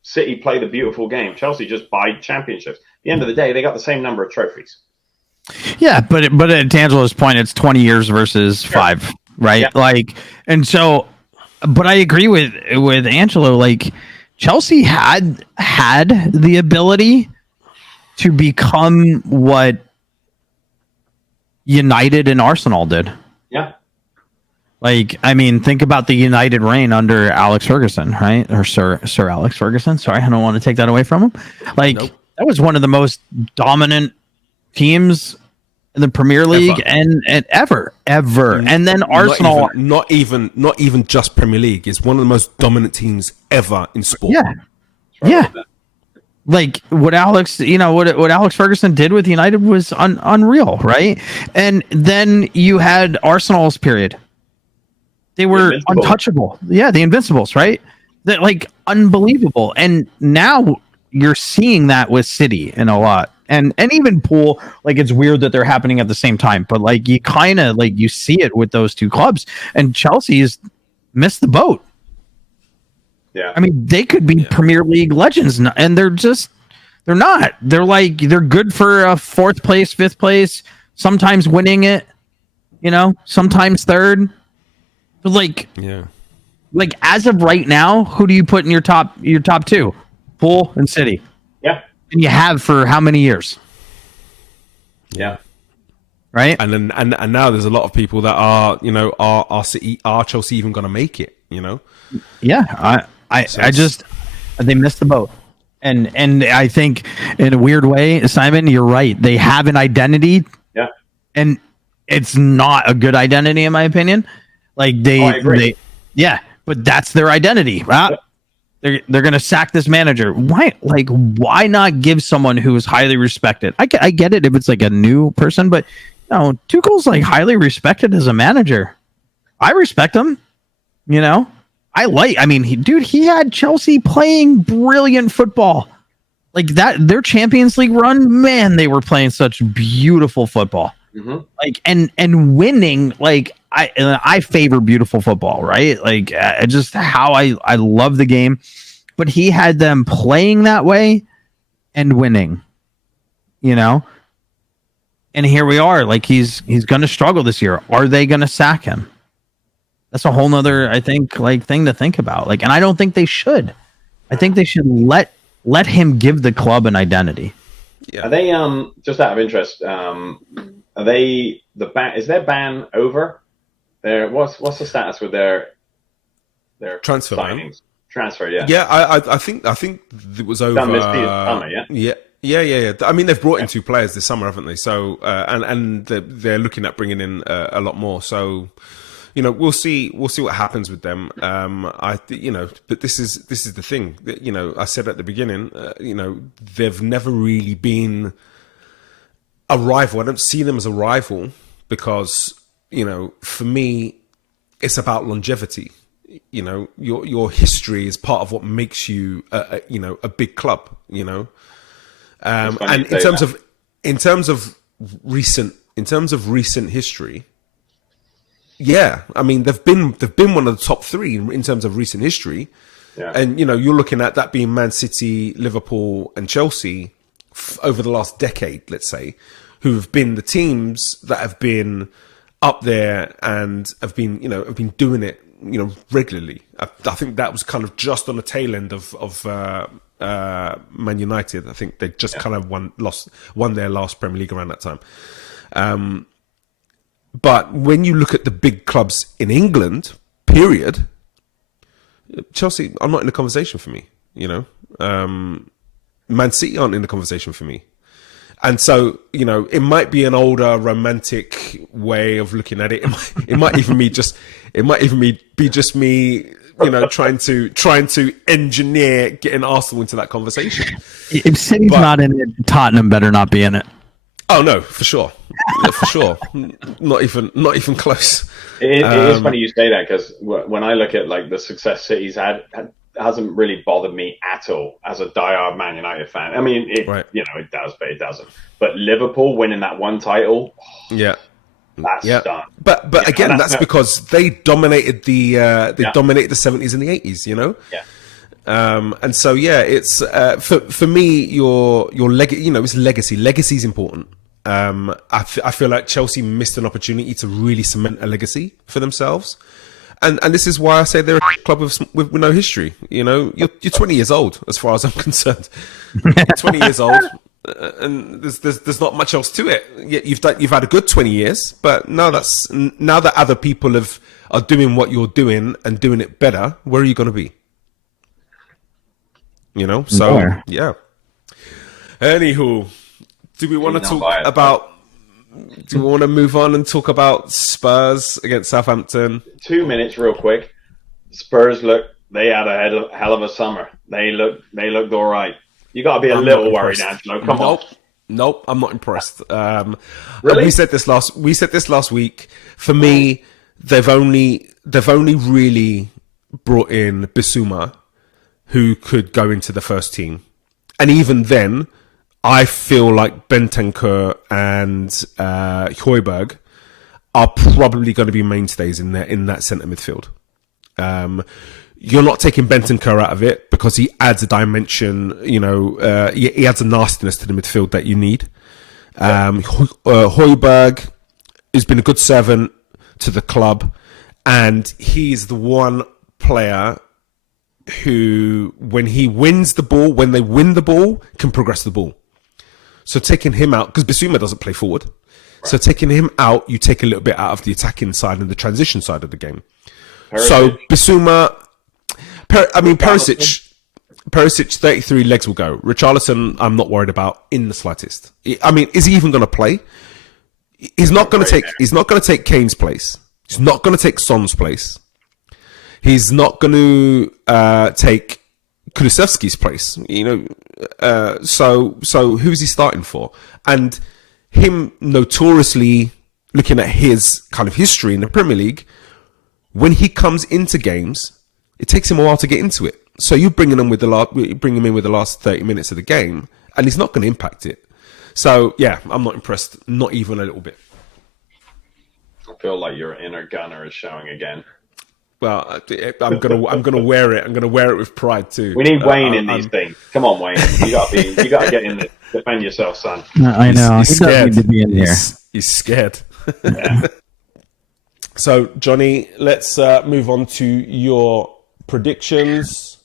City play the beautiful game. Chelsea just buy championships. At the end of the day, they got the same number of trophies. Yeah, but to Angelo's point, it's 20 years versus 5, right? Yeah. And so, but I agree with Angelo. Chelsea had the ability to become what United and Arsenal did. Yeah. Think about the United reign under Alex Ferguson, right? Or Sir Alex Ferguson. Sorry, I don't want to take that away from him. Nope. That was one of the most dominant teams in the Premier League and ever. And then Arsenal, not even just Premier League, is one of the most dominant teams ever in sport. Yeah. What Alex Ferguson did with United was unreal, right? And then you had Arsenal's period. They were untouchable. Yeah, the Invincibles, right? They're unbelievable. And now you're seeing that with City in a lot. And even Pool, it's weird that they're happening at the same time, but you kind of you see it with those two clubs, and Chelsea's missed the boat. Yeah, I mean, they could be Premier League legends, and they're not. They're good for a 4th place, 5th place, sometimes winning it, sometimes 3rd. But as of right now, who do you put in your top 2? Pool and City. Yeah. And you have for how many years? Yeah. Right. And now there's a lot of people that are Chelsea even going to make it? Yeah. They missed the boat, and I think in a weird way, Simon, you're right. They have an identity. Yeah. And it's not a good identity, in my opinion. I agree. But that's their identity. Right? Yeah. They're going to sack this manager. Why not give someone who is highly respected? I get it if it's a new person, but Tuchel's highly respected as a manager. I respect him. He had Chelsea playing brilliant football. Their Champions League run, man, they were playing such beautiful football. Mm-hmm. And winning, I favor beautiful football, right? Just how I love the game, but he had them playing that way and winning, and here we are. He's going to struggle this year. Are they going to sack him? That's a whole nother, I think, thing to think about. And I don't think they should. I think they should let him give the club an identity. Yeah. Are they just out of interest? Are they is their ban over? What's the status with their transfer signings? Transfer, yeah. Yeah, I think it was over. Done this summer, yeah. Yeah. I mean, they've brought in 2 players this summer, haven't they? So and they're looking at bringing in a lot more. So we'll see what happens with them. But this is the thing. I said at the beginning. They've never really been a rival. I don't see them as a rival because, for me, it's about longevity. your history is part of what makes you a big club. And in terms of recent history, yeah, I mean they've been one of the top three in terms of recent history. Yeah. And you're looking at that being Man City, Liverpool, and Chelsea over the last decade, let's say, who have been the teams that have been up there and have been doing it, regularly. I think that was kind of just on the tail end of Man United. I think they just kind of won their last Premier League around that time. But when you look at the big clubs in England, period, Chelsea are not in the conversation for me. Man City aren't in the conversation for me. And so, it might be an older romantic way of looking at it. It might even be just me, trying to engineer getting Arsenal into that conversation. If City's not in it, Tottenham better not be in it. Oh no, for sure, for sure. Not even close. It is funny you say that, because when I look at like the success City's had, hasn't really bothered me at all as a diehard Man United fan. I mean, it does, but it doesn't. But Liverpool winning that one title, that's done. But again, that's because they dominated the dominated the 70s and the 80s. Yeah. And so it's for me your it's legacy. Legacy is important. I feel like Chelsea missed an opportunity to really cement a legacy for themselves. And this is why I say they're a club with no history. You're 20 years old as far as I'm concerned. You're 20 years old, and there's not much else to it. You've had a good 20 years, but now that other people are doing what you're doing and doing it better, where are you going to be? So yeah. Anywho, do we want to talk about? Do we want to move on and talk about Spurs against Southampton? 2 minutes, real quick. Spurs they had a hell of a summer. They looked all right. You got to be a little worried, Angelo. Come on. Nope, I'm not impressed. Really? We said this last week. For me, they've only really brought in Bissouma, who could go into the first team, and even then, I feel like Bentancur and Højbjerg are probably going to be mainstays in that centre midfield. You're not taking Bentancur out of it because he adds a dimension. He adds a nastiness to the midfield that you need. Højbjerg has been a good servant to the club, and he's the one player who, when they win the ball, can progress the ball. So taking him out, because Bissouma doesn't play forward. Right. So taking him out, you take a little bit out of the attacking side and the transition side of the game. So Bissouma, Perisic, 33 legs will go. Richarlison, I'm not worried about in the slightest. I mean, is he even going to play? He's not going to take Kane's place. He's not going to take Son's place. He's not going to take Kulusevski's place, so who's he starting for? And him notoriously, looking at his kind of history in the Premier League, when he comes into games, it takes him a while to get into it. So you bring him in with the last 30 minutes of the game, and he's not going to impact it. So yeah, I'm not impressed, not even a little bit. I feel like your inner gunner is showing again. Well, I'm gonna wear it. I'm gonna wear it with pride too. We need Wayne in these things. Come on, Wayne. You gotta get in there. Defend yourself, son. I know. He's scared. Need to be in here. He's scared. Yeah. So, Johnny, let's move on to your predictions.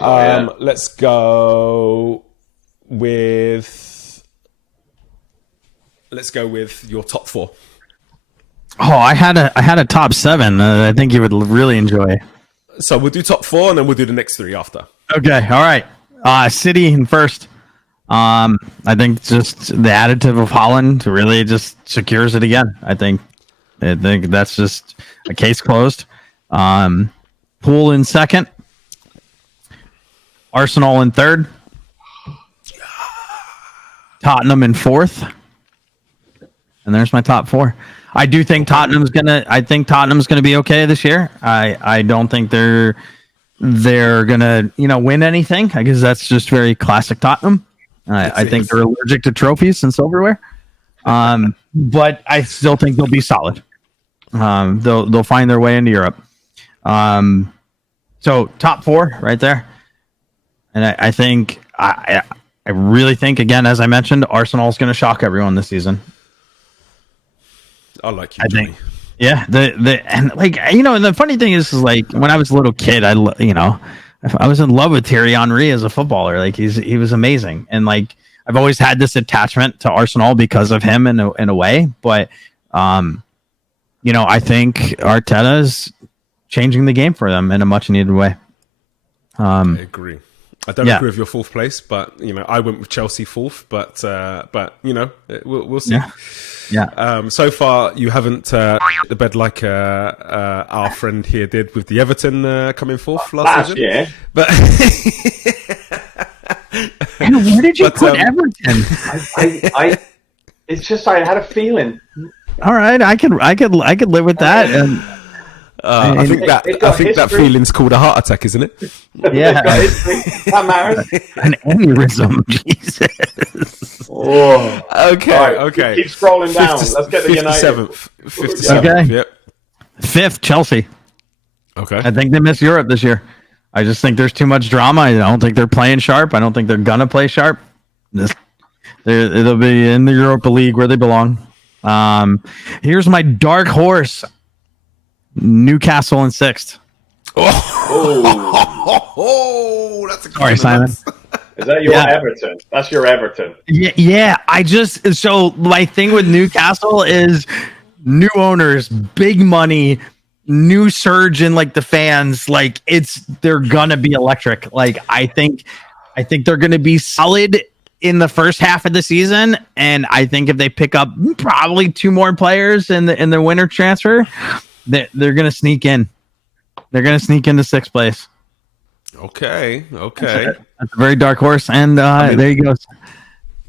Let's go with your top four. Oh, I had a top seven that I think you would really enjoy. So we'll do top four, and then we'll do the next three after. Okay, all right. City in first. I think just the additive of Haaland really just secures it again. I think that's just a case closed. Pool in second. Arsenal in third. Tottenham in fourth. And there's my top four. I do think Tottenham's gonna be okay this year. I don't think they're gonna win anything. I guess that's just very classic Tottenham. I think they're allergic to trophies and silverware. But I still think they'll be solid. They'll find their way into Europe. So top 4 right there. And I think I really think, again, as I mentioned, Arsenal's going to shock everyone this season. I like you, Johnny. Yeah, and and the funny thing is like when I was a little kid, I was in love with Thierry Henry as a footballer. Like he was amazing, and like I've always had this attachment to Arsenal because of him in a way. But I think Arteta is changing the game for them in a much needed way. I agree. I don't agree with your 4th place, but I went with Chelsea 4th. But we'll see. Yeah. So far, you haven't the bed like our friend here did with the Everton coming 4th last season. Yeah. But and where did you put Everton? I it's just I had a feeling. All right, I could live with that. And I think that feeling's called a heart attack, isn't it? Yeah, that matters. An aneurysm. Jesus. Oh. Okay. Right, Okay. Keep scrolling down. Let's get the United. 57th. Okay. Yep. 5th, Chelsea. Okay. I think they miss Europe this year. I just think there's too much drama. I don't think they're playing sharp. I don't think they're gonna play sharp. They'll be in the Europa League where they belong. Here's my dark horse. Newcastle in 6th. Oh, that's a Sorry, Simon. Is that your Everton? That's your Everton. Yeah. So my thing with Newcastle is new owners, big money, new surge in like the fans. Like they're gonna be electric. Like I think they're gonna be solid in the first half of the season, and I think if they pick up probably 2 more players in the winter transfer, they're gonna sneak in. They're gonna sneak into 6th place. Okay. That's a very dark horse, and there you go.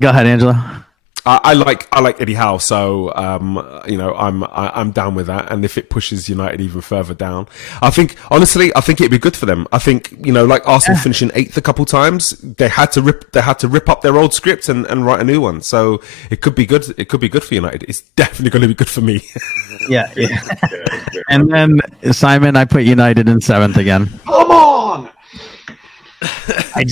Go ahead, Angela. I like Eddie Howe, so I'm down with that. And if it pushes United even further down, honestly, I think it'd be good for them. I think like Arsenal finishing 8th a couple times, they had to rip up their old script and write a new one. So it could be good. It could be good for United. It's definitely going to be good for me. Yeah. And then Simon, I put United in 7th again. Come on. I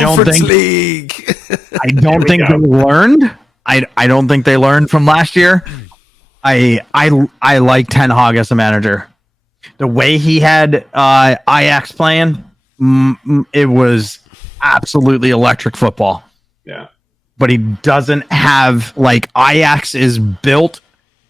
don't think League. I don't think they learned. I don't think they learned from last year. I like Ten Hag as a manager. The way he had Ajax playing, it was absolutely electric football. Yeah. But he doesn't have Ajax is built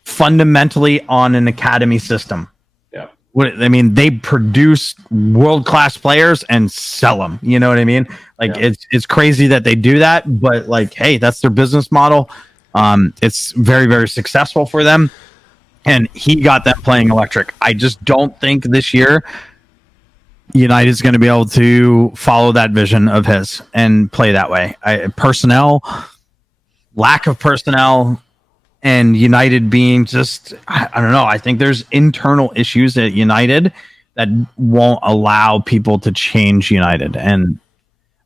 fundamentally on an academy system. Yeah. They produce world-class players and sell them. You know what I mean? It's crazy that they do that, but hey, that's their business model. It's very, very successful for them, and he got them playing electric. I just don't think this year United's going to be able to follow that vision of his and play that way. Lack of personnel, and United being just, I don't know. I think there's internal issues at United that won't allow people to change United. And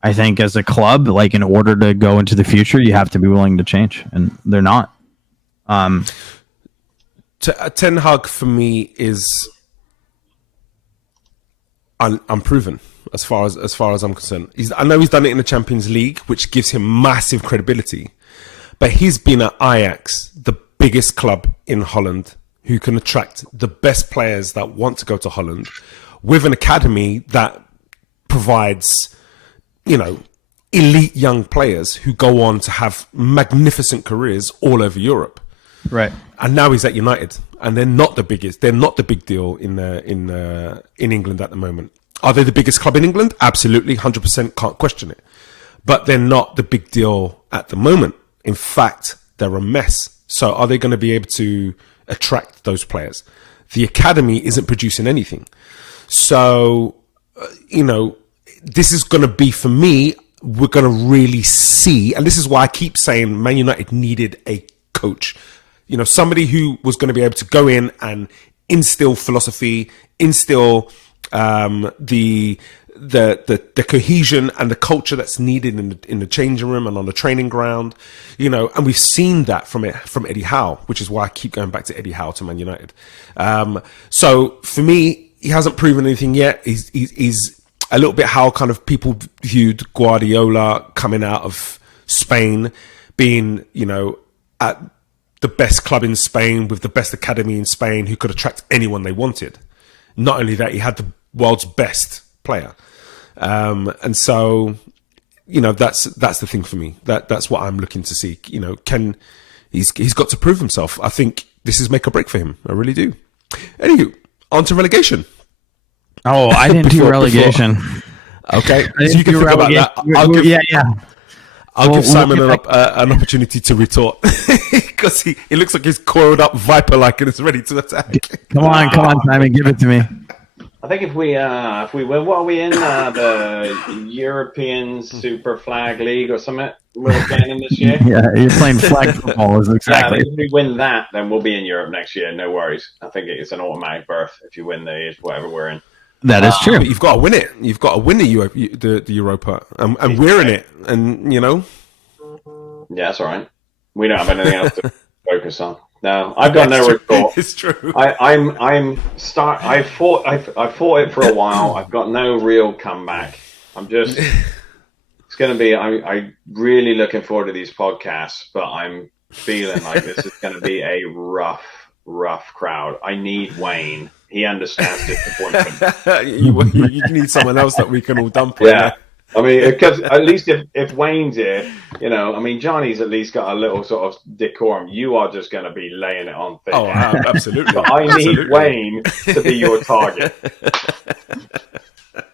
I think as a club, in order to go into the future, you have to be willing to change, and they're not. Ten Hag for me is unproven as far as I'm concerned. I know he's done it in the Champions League, which gives him massive credibility. But he's been at Ajax, the biggest club in Holland, who can attract the best players that want to go to Holland, with an academy that provides, elite young players who go on to have magnificent careers all over Europe. Right. And now he's at United, and they're not the biggest. They're not the big deal in England at the moment. Are they the biggest club in England? Absolutely, 100%, can't question it. But they're not the big deal at the moment. In fact, they're a mess. So are they going to be able to attract those players? The academy isn't producing anything. So, this is going to be, for me, we're going to really see, and this is why I keep saying Man United needed a coach. somebody who was going to be able to go in and instill philosophy, instill the cohesion and the culture that's needed in the changing room and on the training ground, and we've seen that from Eddie Howe, which is why I keep going back to Eddie Howe to Man United. So for me, he hasn't proven anything yet. He's a little bit how kind of people viewed Guardiola coming out of Spain, being, at the best club in Spain with the best academy in Spain who could attract anyone they wanted. Not only that, he had the world's best player. And so, that's the thing for me. That's what I'm looking to see. He's got to prove himself. I think this is make or break for him. I really do. Anywho, on to relegation. Oh, I didn't do relegation. Okay, so you can think about that. I'll give Simon an opportunity to retort because he looks like he's coiled up viper-like and is ready to attack. Come on, Simon, give it to me. I think if we win, what are we in the European Super Flag League or something? We're playing in this year. Yeah, you're playing flag football. Exactly. If we win that, then we'll be in Europe next year. No worries. I think it's an automatic berth if you win whatever we're in. That is true. But you've got to win it. You've got to win the Europa, and we're in it. And yeah, that's all right. We don't have anything else to focus on. No, I've got no retort. It's true. I fought it for a while. I've got no real comeback. It's going to be. I'm really looking forward to these podcasts, but I'm feeling like this is going to be a rough crowd. I need Wayne. He understands disappointment. You need someone else that we can all dump on. Yeah. I mean, because at least if Wayne's here, Johnny's at least got a little sort of decorum. You are just going to be laying it on thick. Oh, absolutely. But I need Wayne to be your target.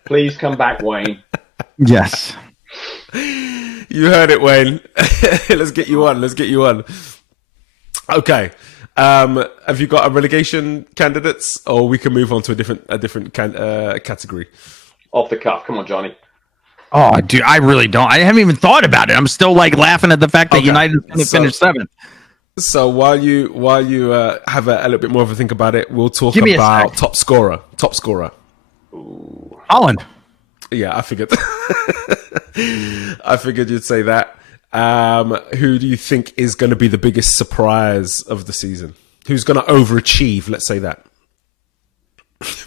Please come back, Wayne. Yes. You heard it, Wayne. Let's get you on. Okay. Have you got a relegation candidates, or we can move on to a different category? Off the cuff. Come on, Johnny. Oh, dude, I really don't. I haven't even thought about it. I'm still laughing at the fact that United finished 7th. So while you have a little bit more of a think about it, we'll talk about top scorer. Ooh. Haaland. Yeah, I figured. I figured you'd say that. Who do you think is going to be the biggest surprise of the season? Who's going to overachieve? Let's say that.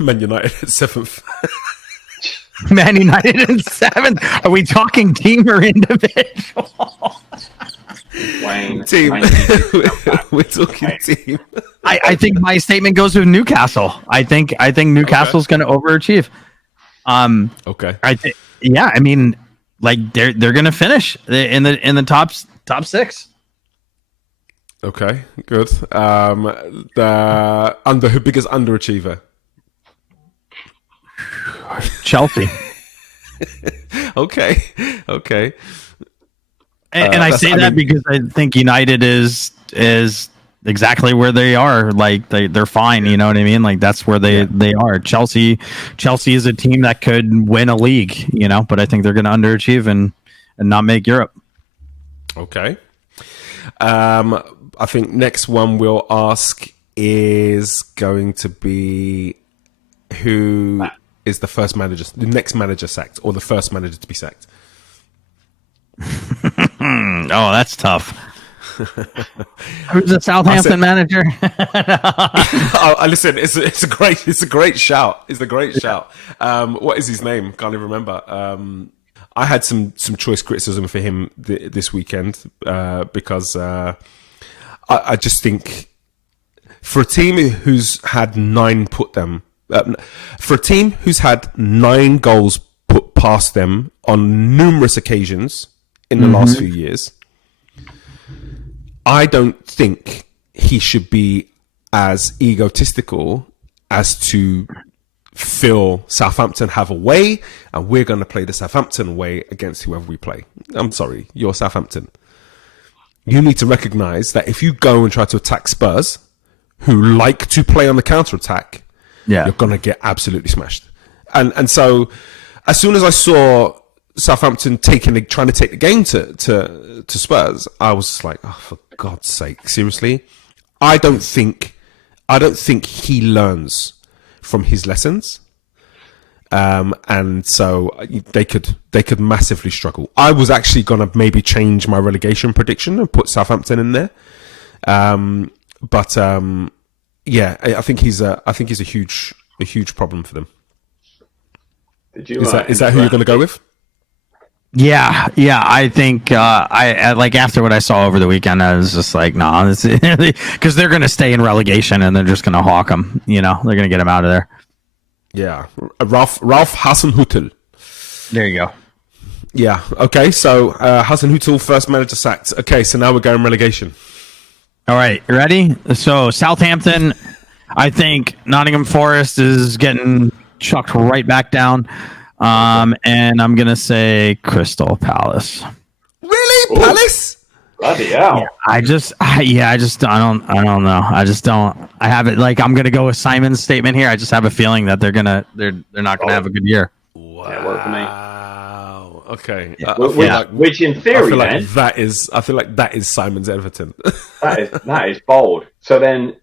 Man United at 7th. Man United in 7th. Are we talking team or individual? Wayne. Team. We're talking team. I think my statement goes with Newcastle. I think Newcastle's going to overachieve. Okay. Yeah. I mean, they're going to finish in the top 6. Okay. Good. The biggest underachiever. Chelsea. Okay. And I say that because I think United is exactly where they are. Like they're fine. You know what I mean? Like that's where they are. Chelsea is a team that could win a league, but I think they're going to underachieve and not make Europe. Okay. I think next one we'll ask is going to be who is the next manager sacked, or the first manager to be sacked. Oh, that's tough. Who's the Southampton manager? Listen, it's a great shout. It's a great shout. What is his name? Can't even remember. I had some choice criticism for him this weekend because I just think for a team who's had 9 goals put past them on numerous occasions in the last few years, I don't think he should be as egotistical as to feel Southampton have a way and we're going to play the Southampton way against whoever we play. I'm sorry, you're Southampton. You need to recognize that if you go and try to attack Spurs, who like to play on the counter-attack, you're going to get absolutely smashed. And so as soon as I saw Southampton trying to take the game to Spurs, I was just like, oh, for God's sake, seriously? I don't think he learns from his lessons. And so they could massively struggle. I was actually gonna maybe change my relegation prediction and put Southampton in there. But yeah, I think he's a huge problem for them. Is that who you're going to go with? Yeah. I think I like after what I saw over the weekend, I was just like, nah, because they're going to stay in relegation and they're just going to hawk him. You know, they're going to get him out of there. Yeah, Ralph Hasenhüttl. There you go. Yeah. Okay. So Hasenhüttl, first manager sacked. Okay. So now we're going relegation. All right, you ready? So Southampton, I think Nottingham Forest is getting chucked right back down. And I'm gonna say Crystal Palace. Really, Palace? Bloody hell! Yeah, I don't know. I have it like I'm gonna go with Simon's statement here. I just have a feeling that they're not gonna have a good year. Wow. Yeah, work for me. Okay. Yeah. Which in theory, I feel like that is Simon's Everton. that is bold. So then,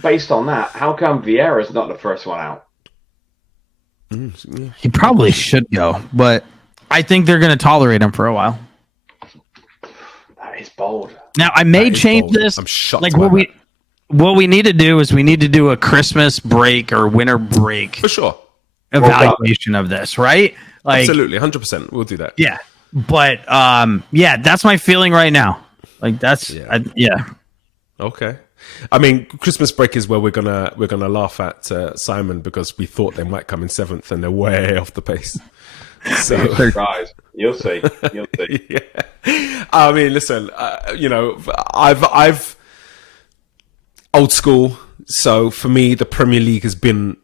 based on that, how come Vieira's not the first one out? He probably should go, but I think they're going to tolerate him for a while. That is bold. Now I may change this. I'm shocked. Like what we need to do is we need to do a Christmas break or winter break for sure evaluation of this, right? Like, absolutely, 100%. We'll do that. Yeah, but yeah, that's my feeling right now. Like that's yeah. Okay. I mean, Christmas break is where we're gonna laugh at Simon because we thought they might come in 7th and they're way off the pace. So surprise, you'll see. Yeah. I mean, listen, I've old school. So for me, the Premier League has been,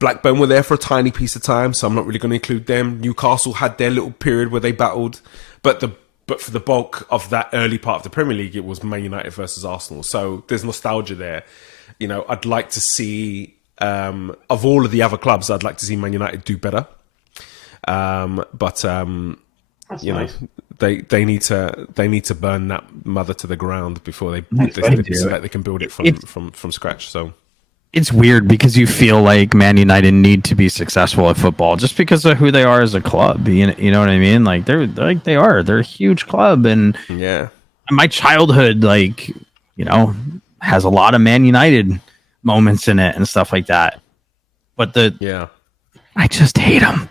Blackburn were there for a tiny piece of time, so I'm not really going to include them. Newcastle had their little period where they battled, but for the bulk of that early part of the Premier League, it was Man United versus Arsenal. So there's nostalgia there. I'd like to see, of all of the other clubs, I'd like to see Man United do better. But that's nice. They need to burn that mother to the ground before they can build it from scratch. So. It's weird because you feel like Man United need to be successful at football just because of who they are as a club. You know what I mean? Like they're a huge club, and yeah, my childhood has a lot of Man United moments in it and stuff like that. But I just hate them.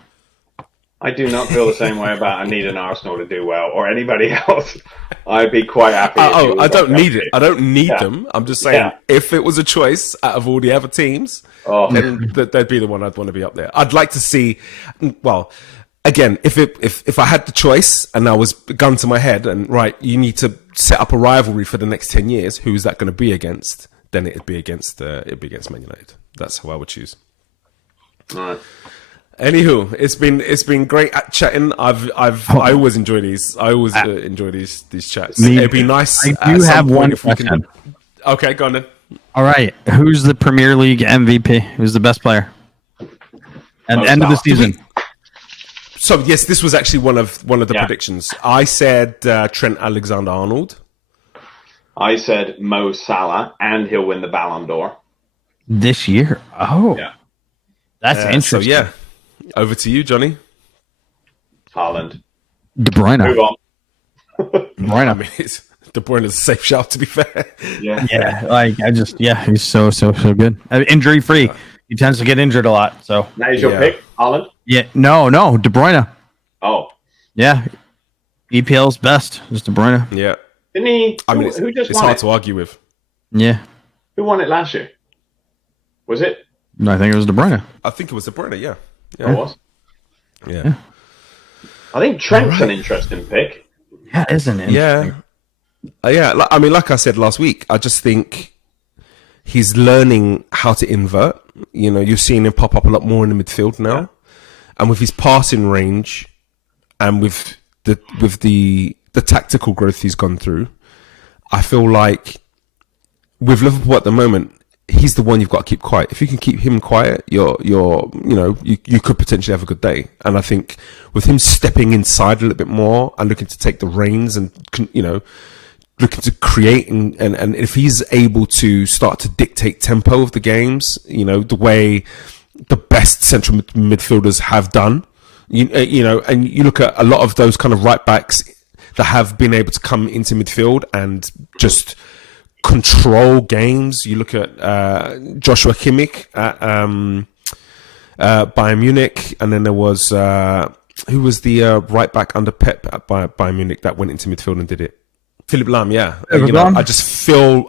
I do not feel the same way about I need an Arsenal to do well or anybody else. I'd be quite happy. I don't need it. I don't need them. I'm just saying, if it was a choice out of all the other teams, then they'd be the one I'd want to be up there. I'd like to see. Well, again, if I had the choice and I was gun to my head and right, you need to set up a rivalry for the next 10 years. Who is that going to be against? Then it'd be against Man United. That's who I would choose. All right. Anywho, it's been great at chatting. I always enjoy these. I always enjoy these chats. It'd be nice. I do have one question. Okay, go on then. All right, who's the Premier League MVP? Who's the best player? At the end of the season. So yes, this was actually one of the predictions. I said Trent Alexander-Arnold. I said Mo Salah, and he'll win the Ballon d'Or this year. Oh, yeah, that's interesting. So yeah. Over to you, Johnny. Haaland. De Bruyne. Move on. De Bruyne. I mean, De Bruyne is a safe shout, to be fair. Yeah. He's so good. Injury free. He tends to get injured a lot. So that is your pick, Haaland? Yeah. No, De Bruyne. Oh. Yeah. EPL's best is De Bruyne. Yeah. Didn't he? I mean, who just it's won hard it? to argue with. Yeah. Who won it last year? Was it? No, I think it was De Bruyne. I think it was De Bruyne, yeah. It was? Yeah. I think Trent's an interesting pick. Yeah, isn't it? Yeah. I mean, like I said last week, I just think he's learning how to invert. You're seeing him pop up a lot more in the midfield now. Yeah. And with his passing range and with the tactical growth he's gone through, I feel like with Liverpool at the moment, he's the one you've got to keep quiet. If you can keep him quiet, you could potentially have a good day. And I think with him stepping inside a little bit more and looking to take the reins and looking to create, and if he's able to start to dictate tempo of the games, the way the best central midfielders have done, and you look at a lot of those kind of right backs that have been able to come into midfield and just control games. You look at Joshua Kimmich at Bayern Munich, and then there was who was the right back under Pep at Bayern Munich that went into midfield and did it? Philip Lahm, yeah.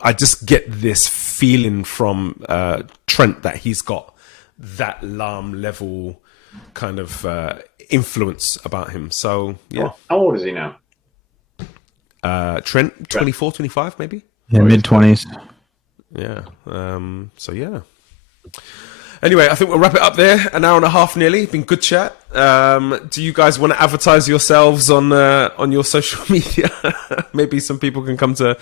I just get this feeling from Trent that he's got that Lahm level kind of influence about him. So, yeah. How old is he now? Trent, 24, 25 maybe? Yeah, mid-20s. Yeah. So, yeah. Anyway, I think we'll wrap it up there. An hour and a half nearly. Been good chat. Do you guys want to advertise yourselves on your social media? Maybe some people can come to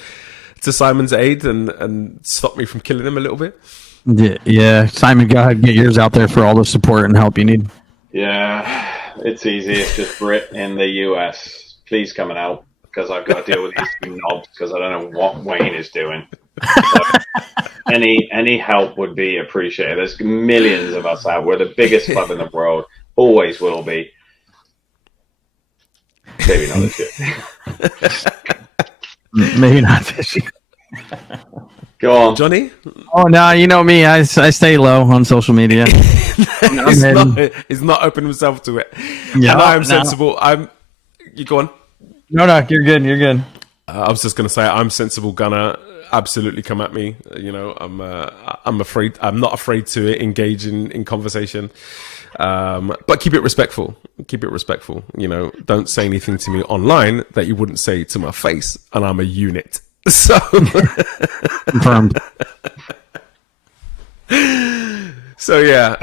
Simon's aid and stop me from killing him a little bit. Yeah. Simon, go ahead, get yours out there for all the support and help you need. Yeah, it's easy. It's just Brit in the US. Please come and help, because I've got to deal with these two knobs, because I don't know what Wayne is doing. So any help would be appreciated. There's millions of us out. We're the biggest club in the world. Always will be. Maybe not this year. Maybe not this year. Go on, Johnny. Oh no, you know me. I stay low on social media. He's not open himself to it. Yeah, and I am sensible. You go on. No, you're good. You're good. I was just going to say, I'm sensible Gunner. Absolutely come at me. I'm afraid. I'm not afraid to engage in conversation. But keep it respectful. Don't say anything to me online that you wouldn't say to my face, and I'm a unit. So confirmed. So yeah,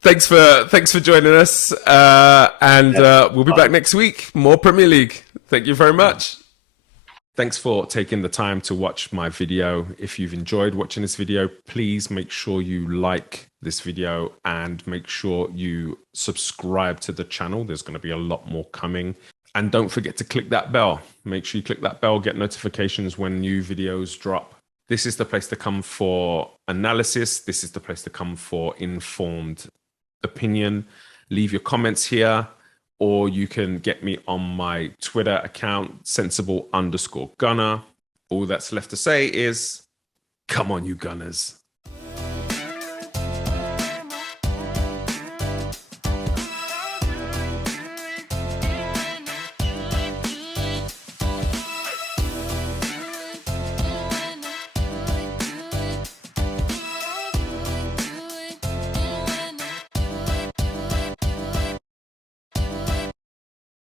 thanks for joining us, and we'll be back next week. More Premier League. Thank you very much. Thanks for taking the time to watch my video. If you've enjoyed watching this video, please make sure you like this video and make sure you subscribe to the channel. There's going to be a lot more coming. And don't forget to click that bell. Make sure you click that bell, get notifications when new videos drop. This is the place to come for analysis. This is the place to come for informed opinion. Leave your comments here, or you can get me on my Twitter account, sensible_Gunner. All that's left to say is, come on, you Gunners.